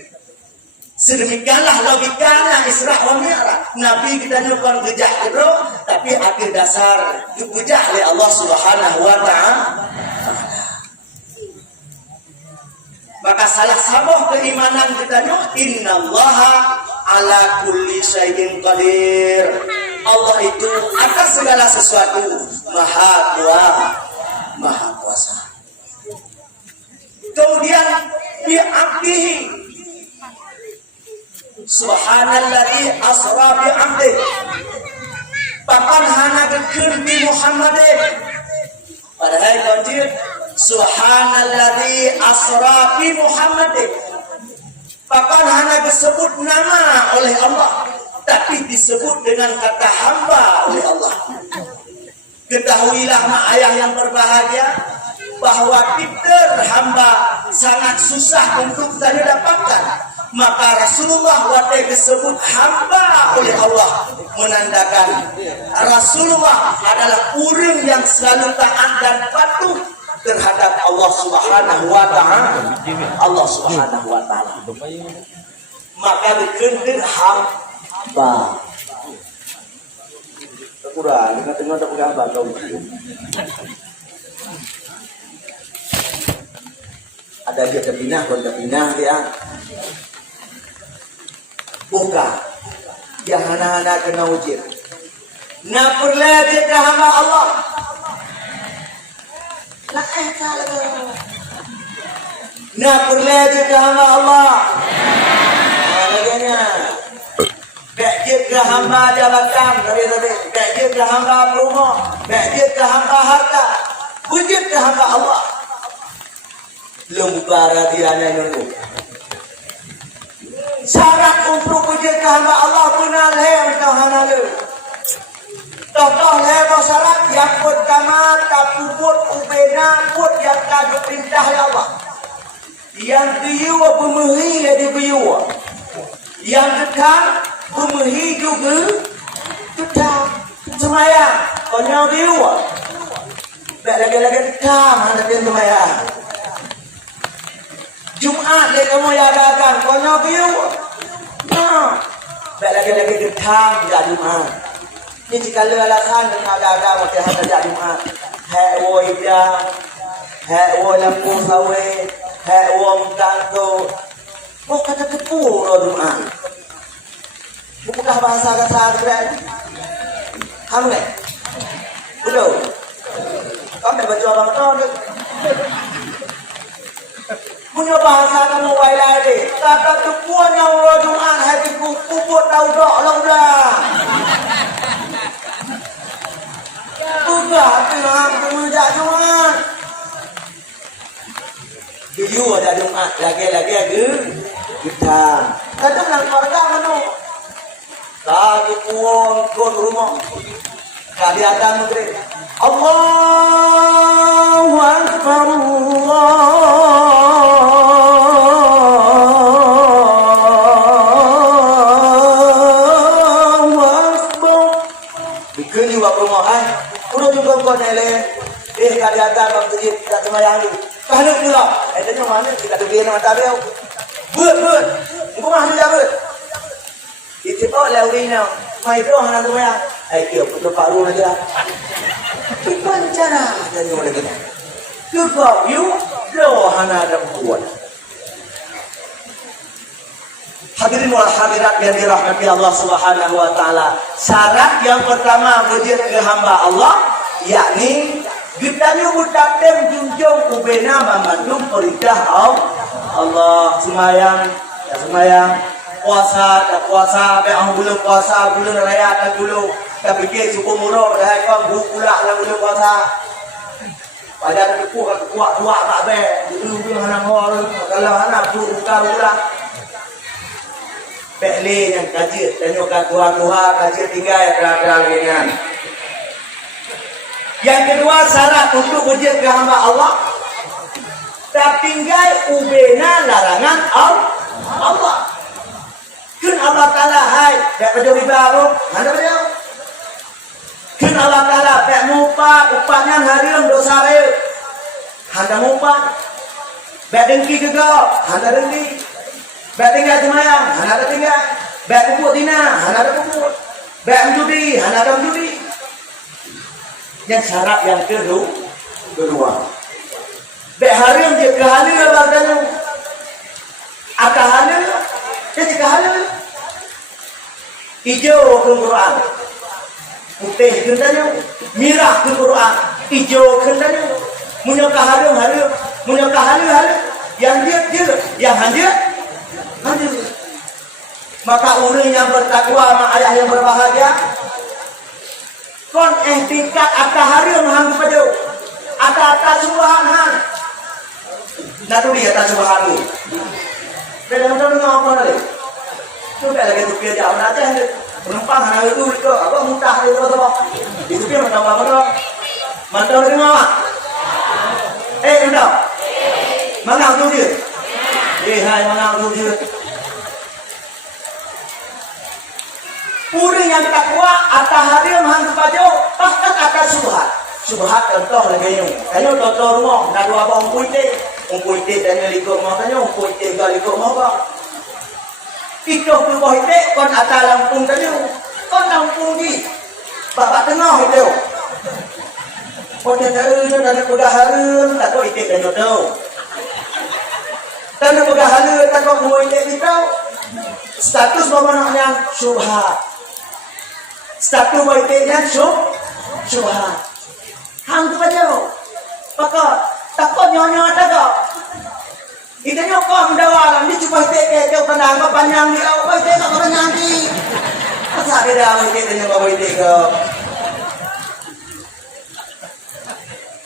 Sedemikianlah logikanya Isra wa Mi'raj. Nabi kita nyukur gejak kedua, tapi akhir dasar dipujak oleh Allah Subhanahu wa ta'ala. Maka salah satu keimanan kita innallaha ala kulli syai'in qadir. Allah itu atas segala sesuatu maha kuasa. Kemudian bi'abdihi subhanalladzi asra bi'abdihi. Papan hana gekun bi Muhammadin. Padahal konjir subhanalladzi asra bi Muhammadin. Papan hana disebut nama oleh Allah, tapi disebut dengan kata hamba oleh Allah. Ketahuilah mak ayah yang berbahagia bahwa fitur hamba sangat susah untuk kita dapatkan. maka Rasulullah waktu disebut hamba oleh Allah, menandakan Rasulullah adalah orang yang selalu taat dan patuh terhadap Allah Subhanahu wa taala. Allah Subhanahu wa taala. Maka dikendeng hamba. Kurang, tengok tak pegang hamba kau. Ada dia terpinah, kau terpinah dia. Buka yang anak-anak kena ujian. Nak perlajin ke hamba Allah. Nak nak perlajin ke hamba Allah. Lagi-lagi. Bajit ke hamba jabatan, bajit ke hamba rumah, bajit ke hamba harta, bajit ke hamba Allah. Belum buka rahasianya dulu. Syarat untuk wujud ke hamba Allah benar leher tahanan le. Toh leher syarat yang pertama tak puput ubena put yang tak perintah Allah. Yang kedua pemehi jadi kedua. Yang ketiga pemehi juga tetap semayang. Konyol kedua. Tak lagi-lagi tetap mana dia semayang. Jumat dia kamu adakan konyol biu. Lagi-lagi getang tidak Jumat. Ini jika le alasan dengan ada waktu hari tidak Jumat. Hei wo ida, hei wo lampu sawe, hei wo mengkanto. Oh kata kepur Jumat. Bukankah bahasa kata keren? Kamu ni? Udah. Kamu dah baca abang tahu ni. Punya bahasa kamu baiklah deh. Kata kepuan yang Jumat hati kuput tahu dok lah. Buka tengah penujak Jumat. Biu ada Jumat lagi kita. Kata nak keluarga mana? Lagi puang kon rumah. Kegiatan negeri. Allahu Akbar Kegiatan bang masjid tak semayang ni. Kahlu pula. Tanya mana kita tu kena mata dia. Buat. Engkau mah sudah buat. Itu oh laurina. Mai tu hana semayang. Dia putu paru aja. Ipan cara dari orang kita. Kau you lo hana ada buat. Hadirin wal hadirat yang dirahmati Allah Subhanahu wa taala. Syarat yang pertama wujud ke hamba Allah yakni kita ni mutatem junjung ubena memandung perintah Allah. Semayang puasa tak puasa beang belum puasa belum raya tak dulu tak fikir suku murah dah kau pula lah belum puasa pada tak kuat tak be itu anak orang kalau anak buka Pekli yang kaji tanya Tuhan kaji tinggal ada dengan. Yang kedua syarat untuk wujud ke hamba Allah tak tinggal ubena larangan Allah. Kun Allah Taala hai tak peduli baru mana dia. Kun Allah Taala tak mupa upahnya harian dosa re. Handa mupa. Bak dengki juga handa dengki. Bak tinggal semayang handa tinggal. Bak pupuk dina handa pupuk. Bak judi handa judi. Yang syarat yang kedua. Bek harim dia kehalil baganya. Ada halil, dia juga halil. Hijau ke Quran, putih kendanya, merah ke Quran, hijau kendanya. Munya kehalil, munya kehalil. Yang dia, yang hadir. Maka orang yang bertakwa sama ayah yang berbahagia. Kon tingkat atas hari hang kepada atas subahan hang. Nak tu dia atas subahan ni. Dalam apa ni? Tu lagi tu dia jauh nak dah. Penumpang hang itu ke apa muntah itu apa? Itu dia mana mana. Mantau dengar mak. Hendak. Mana tu dia? Hai mana tu dia? Puri yang takwa atas hari hang pajo bahkan atas subhat. Subhat contoh lagi ni. Kanyo contoh rumah nak dua bang puite tanya likut mau tanya puite gal likut mau ba. Itu tu puite kon atas Lampung tanya. Kon Lampung ni. Bapak tengah itu. Kon tanya dari kuda harun tak kau ite kanyo tu. Tanya kuda harun tak kau mau ite kita. Status pemenangnya subhat. Status baiknya subhat. Hang tu aja. Pakak takut nyonya ada kok. Itu nyokong dalam ni cuba teke kau tenang kau panjang di awal teke kau panjang di. Masa ada awal teke nyoba teke kau.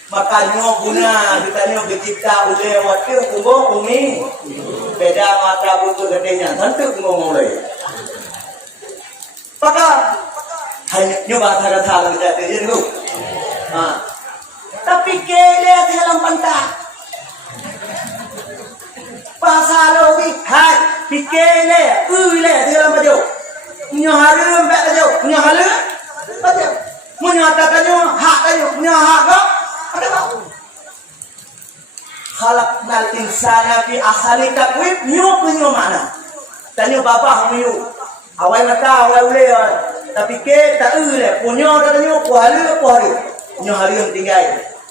Makanya guna ditanya bercipta oleh waktu kubur bumi. Beda mata butuh gedenya tentu kubur mulai. Pakak hanya nyoba cara-cara kita jadi dulu. Tapi kele di dalam pantai. Pasal lagi, hai, pikele, ule di dalam baju. Punya harum tak baju, punya harum baju. Punya tatanya hak baju, punya hak kau. Ada kau. Khalaqnal insana fi ahsani taqwim, punya mana? Tanya bapa miu. Awal mata awal ule. Tapi ke tak ule, punya tatanya kuhalu. Punya harum tinggal.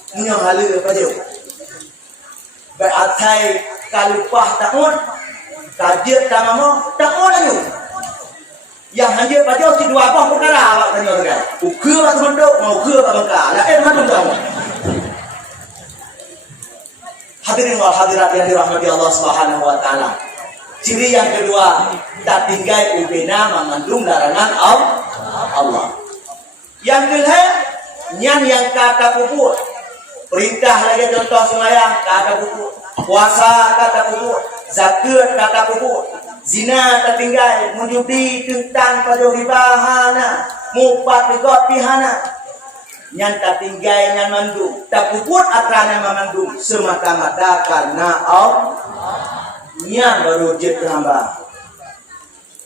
Punya halu baju. Beratai kalupah takun, kajian tamamu takun lagi. Yang hanya baju si dua apa perkara awak tanya orang. Ukur atau bentuk, mau ukur atau bengkak. Lah mana tahu. Hadirin wal hadirat yang dirahmati Allah Subhanahu wa taala. Ciri yang kedua, tak tinggal ubena mengandung larangan Allah. Yang kedua, yang kata kubur. Perintah lagi contoh sembahyang kata kubur, puasa kata kubur, zakat kata kubur, zina tertinggal, menjudi tentang pada ribahana, mupat dekat pihana, yang tertinggal yang mandung, tak kubur atrana memandung semata-mata karena Allah, yang baru jet hamba.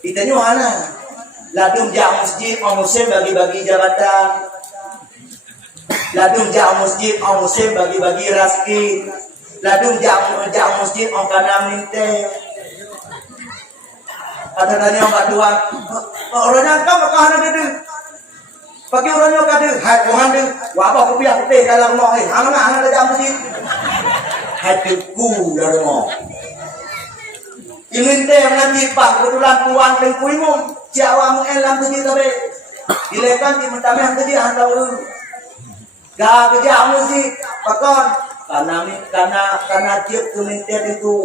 Itanya mana? Ladum jak masjid, musim bagi-bagi jabatan. Ladung jak masjid, musim bagi-bagi rezeki. Ladung jak masjid, kana minte. Ada tanya kat tuan, orangnya kau makah ada tu. Bagi orangnya kata, hai Tuhan tu, apa kopiah putih dalam rumah ni? Hang ada jak masjid. Hai teku dalam rumah. Iminte menanti pak kebetulan tuan tengkuimu, Jawa mengelam tu kita be. Dilekan di mentame hang tadi hang tahu. Gak kerja musik, pakon karena dia kemintian itu,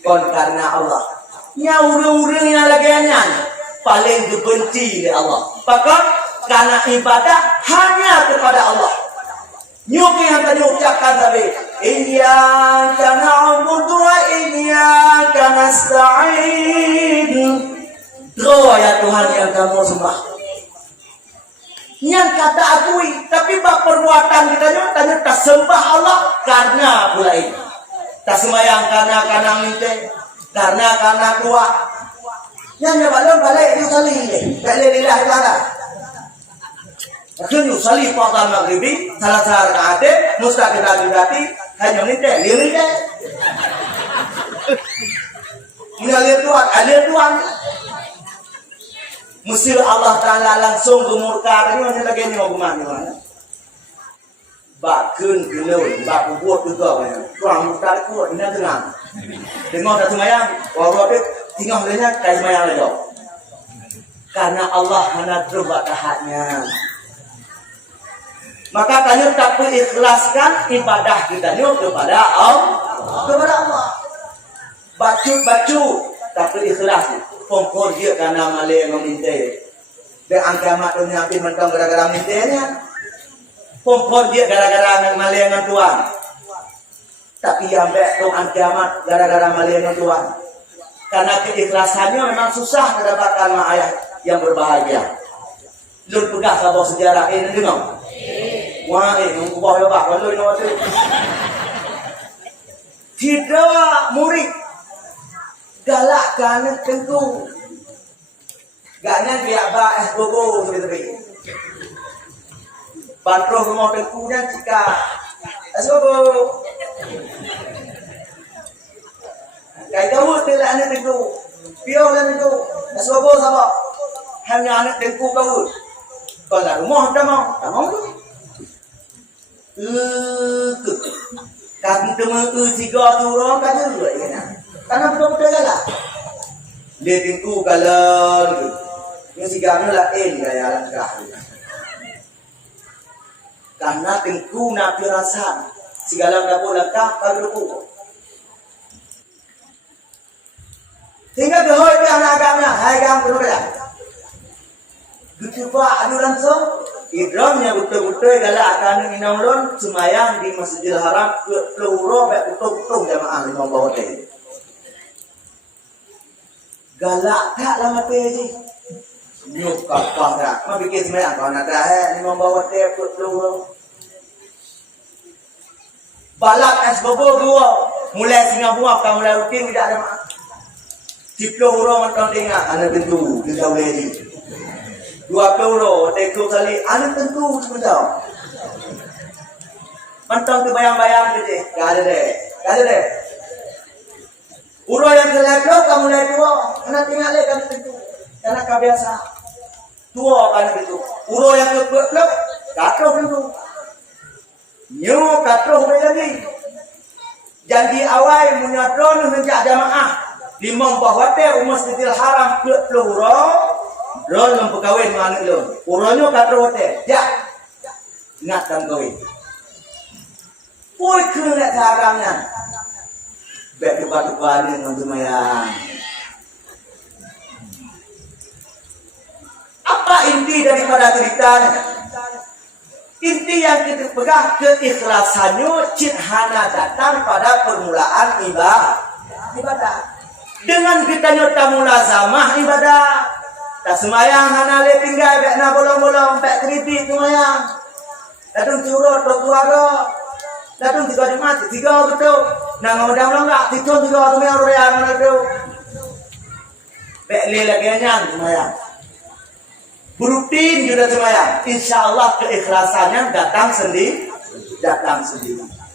kon karena Allah. Nya urang-urang yang lagiannya paling dibenci oleh Allah. Pakon karena ibadah hanya kepada Allah. Nyuki yang tadi ucapkan tadi, Iyyaka na'budu wa iyyaka nasta'in. Doa ya Tuhan yang kamu sembah. Yang kata akui, tapi bab perbuatan kita tanya tak sembah Allah karena pula ini. Tak sembahyang karena minta, karena kuat. Yang balik usali, balik lillah taala. Akhirnya usali pada maghribi, salah rakaat, mustaqil berarti hanya minta, lihat. Mengalir tuan. Mesti Allah Ta'ala langsung gemurka tadi macam lagi ni hukuman ni mana? Bakun gelul, bak buat juga mana? Kurang murka kuat ini tenang. Tengok dah semayang, orang tu tinggal lenya kai semayang lagi. Karena Allah menadrub batahatnya. Maka tanya tak ikhlaskan ibadah kita ni kepada Allah. Bacu tak ikhlas. Pongkor dia karena malay meminta. Dan angka mak dunia api mentang gara-gara mintanya. Pongkor dia gara-gara malay dengan Tuhan. Tapi yang baik tu angka mak gara-gara malay dengan Tuhan. Karena keikhlasannya memang susah mendapatkan mak ayah yang berbahagia. Lun pegah sabah sejarah ini dengar. Wah, mengubah ya pak, kalau ini waktu. Tidak murid. Galak Gaknya dia ba es bobo tepi-tepi. Bantroh rumah tengkunya jika es bobo. Kayak kau tidak anak tengku, piau dan tengku, es bobo sama. Hanya anak tengku kau. Kalau rumah tak mau tu. Kaki teman tiga tu orang kaje dulu kan. Karena betul-betul lah. Dia tengku kalau yang si gamu lah gaya langkah. Karena tengku nak pirasa segala nak langkah kalau sehingga behoi ke anak agamnya, hai gam berbeda. Gitu pak, adu langsung idramnya betul-betul galak akan inomlon semayang di Masjidil Haram peluro baik utuh jamaah lima bawah teh. Galak tak lama teh je. Nyuk kapah dah. Mak bikin semayang kau nak dah lima bawah teh peluro. Balak es bobo dua, mulai Singapura kau mulai rutin tidak ada mak. Ciplo orang macam tengah anak tentu di jauh lagi. 20 tekuk kali anak tentu sebentar. Mantang tu bayang-bayang je. Gak ada deh. Urang yang kelakau kamu mulai tua, anak tinggal lagi kamu tentu. Karena kau biasa tua kan tentu. Urang yang kelakau, kacau tentu. Nyu kacau lagi. Janji awal munyadron menjak jamaah. Di Membahwate Masjidil Haram ke peluro ron mempekawin mana lo uronyo katrote ya ingatkan kawin poi kena caranya bek debat-debat dengan lumayan apa inti daripada ceritanya inti yang kita pegang keikhlasannya cithana datang pada permulaan ibadah dengan kita nyota mulazamah ibadah tak semayang hanale tinggal bek na bolong-bolong bek kritik semayang dadung curut dok keluarga dadung tiga mati tiga betul nang ngomong enggak tiga tu yang royan betul bek le lagi nyang semayang berutin juga semayang insyaallah keikhlasannya datang sendiri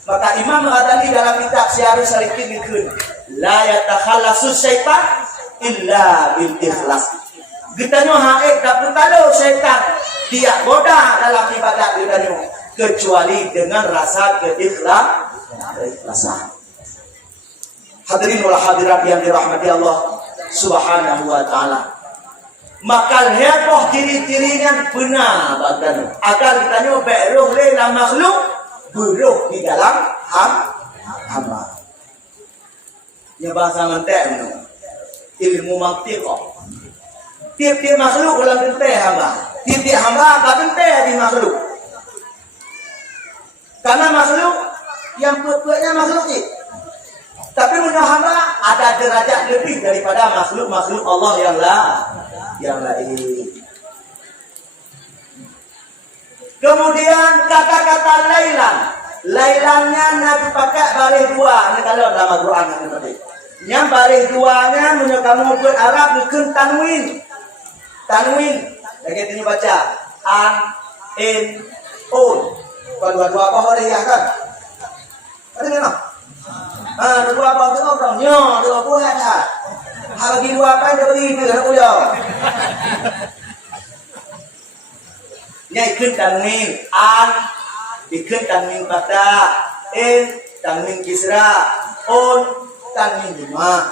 maka Imam Ghazali dalam kitab Syiarus Salikin ngikun la yatakhallasu syaitan illa bil ikhlas. Getanyo haek tak kalau syaitan dia goda dalam ibadat getanyo kecuali dengan rasa keikhlasan. Hadirin wal hadirat yang dirahmati Allah Subhanahu wa taala. Maka heboh ciri-cirinya benar badan. Agar getanyo beruh le la makhluk buruh di dalam hamba. Ya bahasa mantek ilmu mantik kok. Tiap-tiap makhluk dalam tenteh hamba. Tiap-tiap hamba apa tenteh di makhluk. Karena makhluk yang buat-buatnya makhluk ni. Tapi menurut hamba ada derajat lebih daripada makhluk-makhluk Allah yang lain. Kemudian kata-kata lailannya Nabi pakai baris dua. Ini kalau dalam Al-Quran nanti. Yang baris duanya menurut kamu buat Arab bukan tanwin. Lagi ini baca an, in, un. Dua-dua apa boleh ya kan? Ada mana? Dua apa tu orang nyo, dua buah dah. Bagi dua apa dia beri itu nak punya. Nyai kun tanwin an, ikun tanwin pada, in tanwin kisra, un tanwin juma.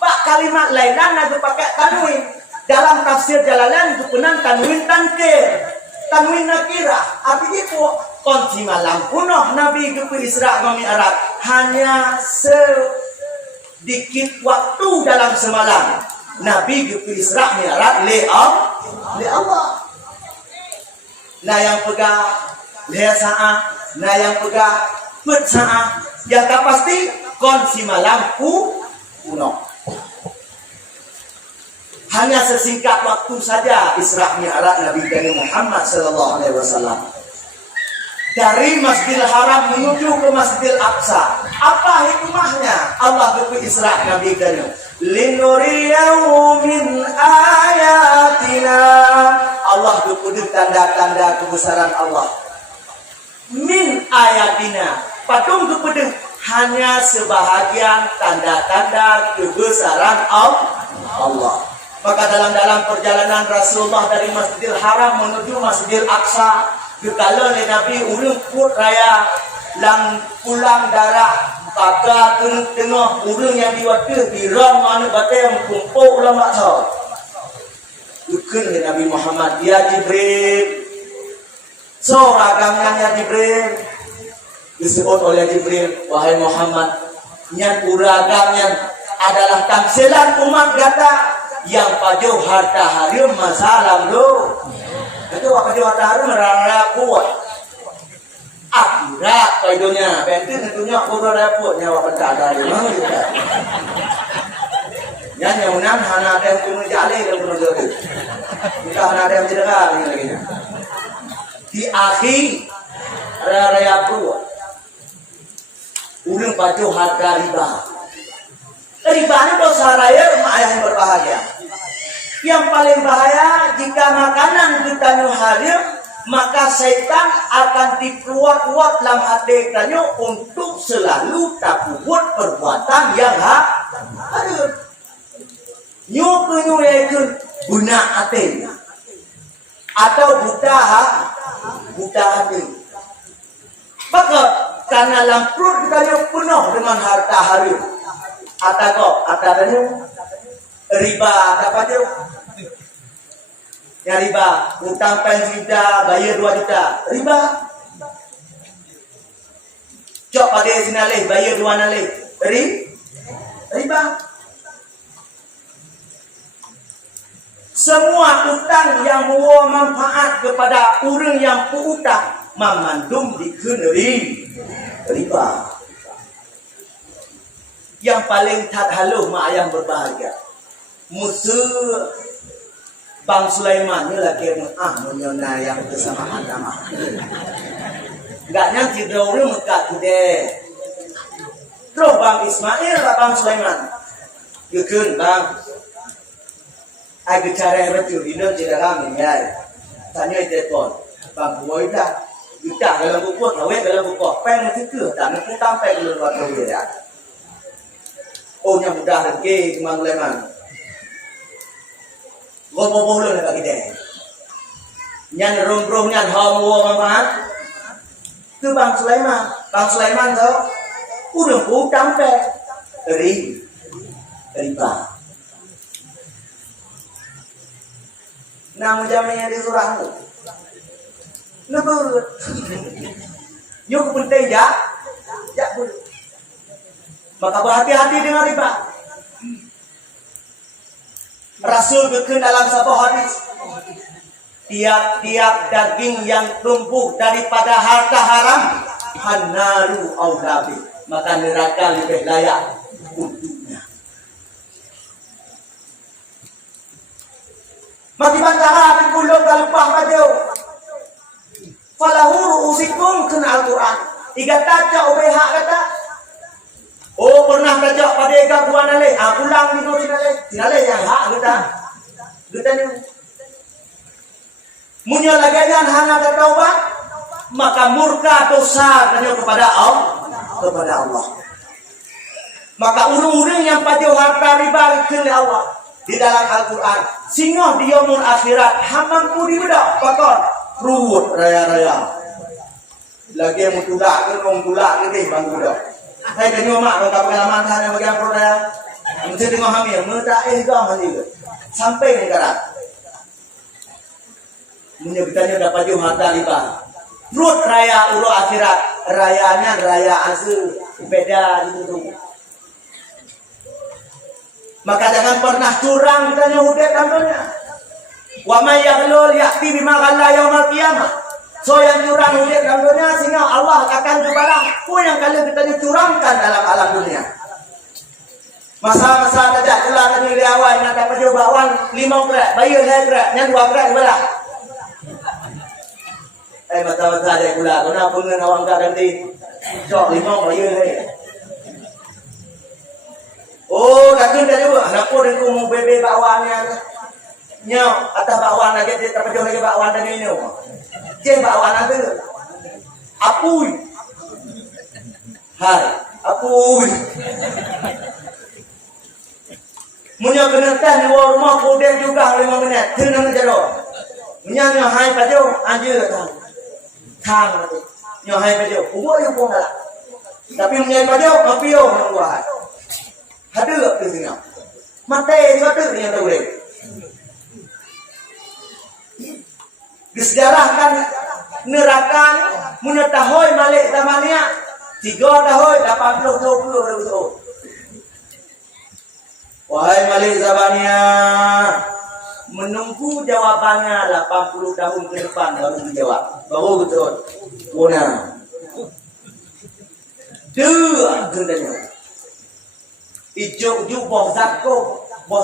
Pak kalimat lainan Nabi pakai tanwin. Dalam tafsir Jalalain itu penang tanwin tankir, tanwin nakira. Artinya itu kunci malam kuno Nabi ke Isra dan Mi'raj hanya sedikit waktu dalam semalam. Nabi ke Isra Mi'raj le Allah. Nah yang pegang le saat, nah yang pegang pet saat. Yang tak pasti kunci malam kuno. Hanya sesingkat waktu saja Isra Mi'raj Nabi Muhammad sallallahu alaihi wasallam. Dari Masjidil Haram menuju ke Masjidil Aqsa. Apa hikmahnya Allah ke Isra Nabi linuriyahu min ayatina. Allah berkudir tanda-tanda kebesaran Allah. Min ayatina, patung kepada hanya sebahagian tanda-tanda kebesaran Allah. Maka dalam perjalanan Rasulullah dari Masjidil Haram menuju Masjidil Aqsa, kekala Nabi urang put raya lang pulang darah pagar tengah urang yang diwakil di ram mana batai yang kumpul ulama tahu. Ukun Nabi Muhammad, ya Jibril, so agangnya Jibril, disebut oleh Jibril, wahai Muhammad, nyan uragamnya adalah tamsilan umat kata yang pajo harta harim masalah lo. Itu apa pajo harta harim merara kuat. Akhirat pajonya, bentin tentunya kudu repot nyawa pentada di mana juga. Nyan yang unan hana ada yang punya jale dan punya jale. Kita hana ada yang tidak lagi. Di akhir raya kuat. Urang pajo harga riba. Riba ini dosa raya rumah ayah yang berbahagia. Yang paling bahaya jika makanan kita hadir, maka setan akan dikeluar-keluar dalam hati kita untuk selalu tak buat perbuatan yang hadir. Nyu yaitu guna hati atau buta hati. Maka karena dalam perut kita penuh dengan harta hadir. Atadanya riba apa dia? Ya riba, utang pensida bayar 2 juta, riba. Cok pada sinaleh bayar 2 naleh, riba. Semua utang yang membawa manfaat kepada orang yang berutang memandung dikenali riba. Yang paling tak haluh mak ayam berbahagia. Musuh Bang Sulaiman ni lagi menyona yang kesamaan nama. Enggak nanti dia orang mekat dia. Terus Bang Ismail lah Bang Sulaiman. Yukun Bang. Aku cara betul ini tidak kami ya. Tanya telepon. Bang boy dah. Kita dalam buku, awak dalam buku. Pen mesti ke, tak nak sampai ke luar negeri. Oh yang mudah lagi kemang leman. Gopo boleh nak bagi dia. Nyan rom nyan hawa manfaat. Tu Bang Sulaiman tu, udah hutang pe, riba. Nama jamannya di surah tu. Lebur. Yuk penting ya boleh. Maka berhati-hati dengan riba. Rasul berkata dalam satu hadis, tiap-tiap daging yang tumbuh daripada harta haram, hanaru aulabi, maka neraka lebih layak untuknya. Mati bantara dipulung kalupah baju. Falahu ru'usikum kena Al-Quran. 3 taja ubeh hak kata. Oh pernah tajak pada eka buah nalai. Pulang di sinalai yang hak kita. Kita ni. Munya lagayan hana bertaubat, maka murka dosa hanya kepada Allah. Maka urung-urung yang pajo harta riba ke Allah di dalam Al-Quran. Singoh di yaumul akhirat hamam pudi bedak pakon ruwet raya-raya. Lagi yang tulak ke deh bang budak. Hai tengok mak kalau pengalaman saya bagian produk. Mesti tengok hamil, mereka gam hamil. Sampai negara. Menyebutnya dapat jauh harta riba. Perut raya uru akhirat, rayanya raya asal beda gitu. Maka jangan pernah curang kita nyudet contohnya. Wa may yaghlul ya'ti bima ghalla yaumil qiyamah. So yang curang hudet dalam dunia sehingga Allah akan berbalas pun yang kalian kita curangkan dalam alam dunia. Masa-masa tajak jelas tadi di awal nak dapat jawaban 5 gerak, bayar 2 gerak, yang 2 gerak belah. Mata-mata ada gula, kena pengen awang tak ganti. Cok 5 bayar. Oh, takkan dah juga. Anak pun aku mau bebe bawaannya. Nyo, atas bawaan lagi dia terpejuh lagi bawaan dan ini. Je bawaan ada. Apui. Hai, apui. Munya kena teh di rumah kodek juga 5 minit. Tenang jero. Munya nyo hai pajo anjir tang. Tang nanti. Nyo hai pajo. Ubo yo pun dah. Tapi munya pajo ngapio nang buat. Hadu ke sini. Mate suatu yang tahu deh. Disejarahkan neraka munya tahoy malik tamania 3 tahoy 80 betul. Wahai malik zabania, menunggu jawabannya 80 tahun ke depan baru dijawab. Baru betul. Bona. Dua gendanya. Ijuk boh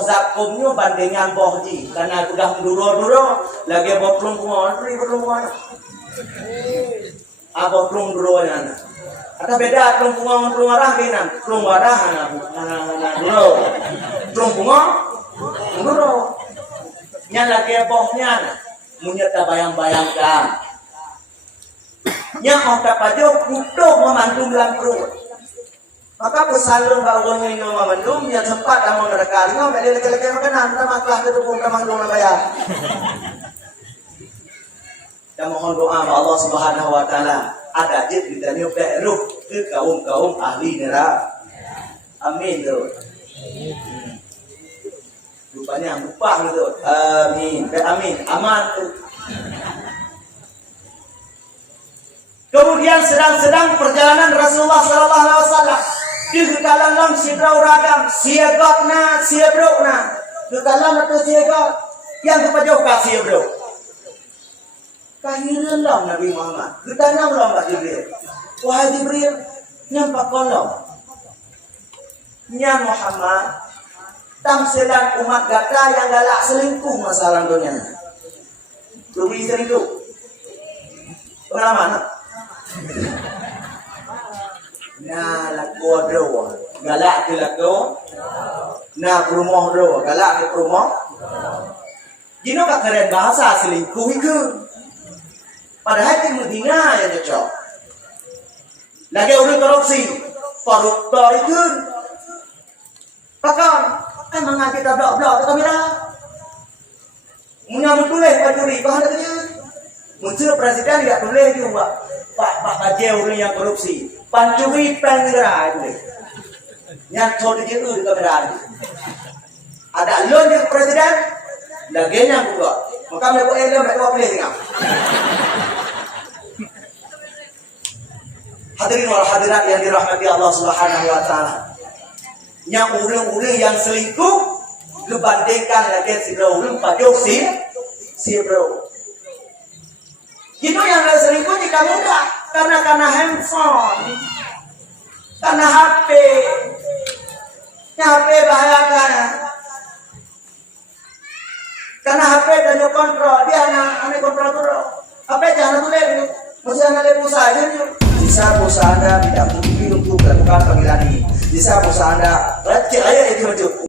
zakumnya bandingan boh ji karena udah duro lagi boh pelumpungan boh pelumpungan atau beda pelumpungan pelumarah kinan pelumarah duro pelumpungan duro nya lagi bohnya munyata bayang-bayangkan nya otak pajo kutuk memandu dalam perut. Maka pesalun bangun ini memandum yang sempat dan menerkali no beli lagi makanan sama kelas terhubung sama dong bayar. Dan mohon doa sama Allah Subhanahu wa taala ada jid di dalam ruh ke kaum ahli neraka. Amin tu. Rupanya lupa gitu. Amin. Amin. Aman tu. Kemudian sedang perjalanan Rasulullah sallallahu alaihi wasallam di dalam sibrau ragam siagotna siebrokna di dalam itu siagot yang kepada kasih bro kahiran long Nabi Muhammad kita nam long Pak Jibril wahai Jibril nyampak kolong nya Muhammad tamsilan umat gata yang galak selingkuh masalah dunia lebih selingkuh pengalaman na lako bro galak ke lako na perumoh bro galak ke perumoh gino ka keren bahasa selingkuh itu padahal itu Medina yang cocok lagi udah korupsi koruptor itu pakam kan mengaji blok-blok ke kamera menyambut boleh pacuri bahan katanya muncul presiden tidak boleh juga Pak Bajau yang korupsi pancuri pengira itu yang di situ di kamera ada loan di presiden lagenya juga maka mereka mereka boleh tinggal hadirin wal hadirat yang dirahmati Allah Subhanahu wa taala yang urang-urang yang selingkuh dibandingkan lagi si bro pajok si bro itu yang selingkuh jika mudah karena handphone karena HP bahayakan karena HP dan kontrol dia anak kontrol terus HP jangan boleh mesti anak pulsa aja bisa pulsa Anda tidak mungkin untuk melakukan panggilan ini bisa pulsa Anda receh aja itu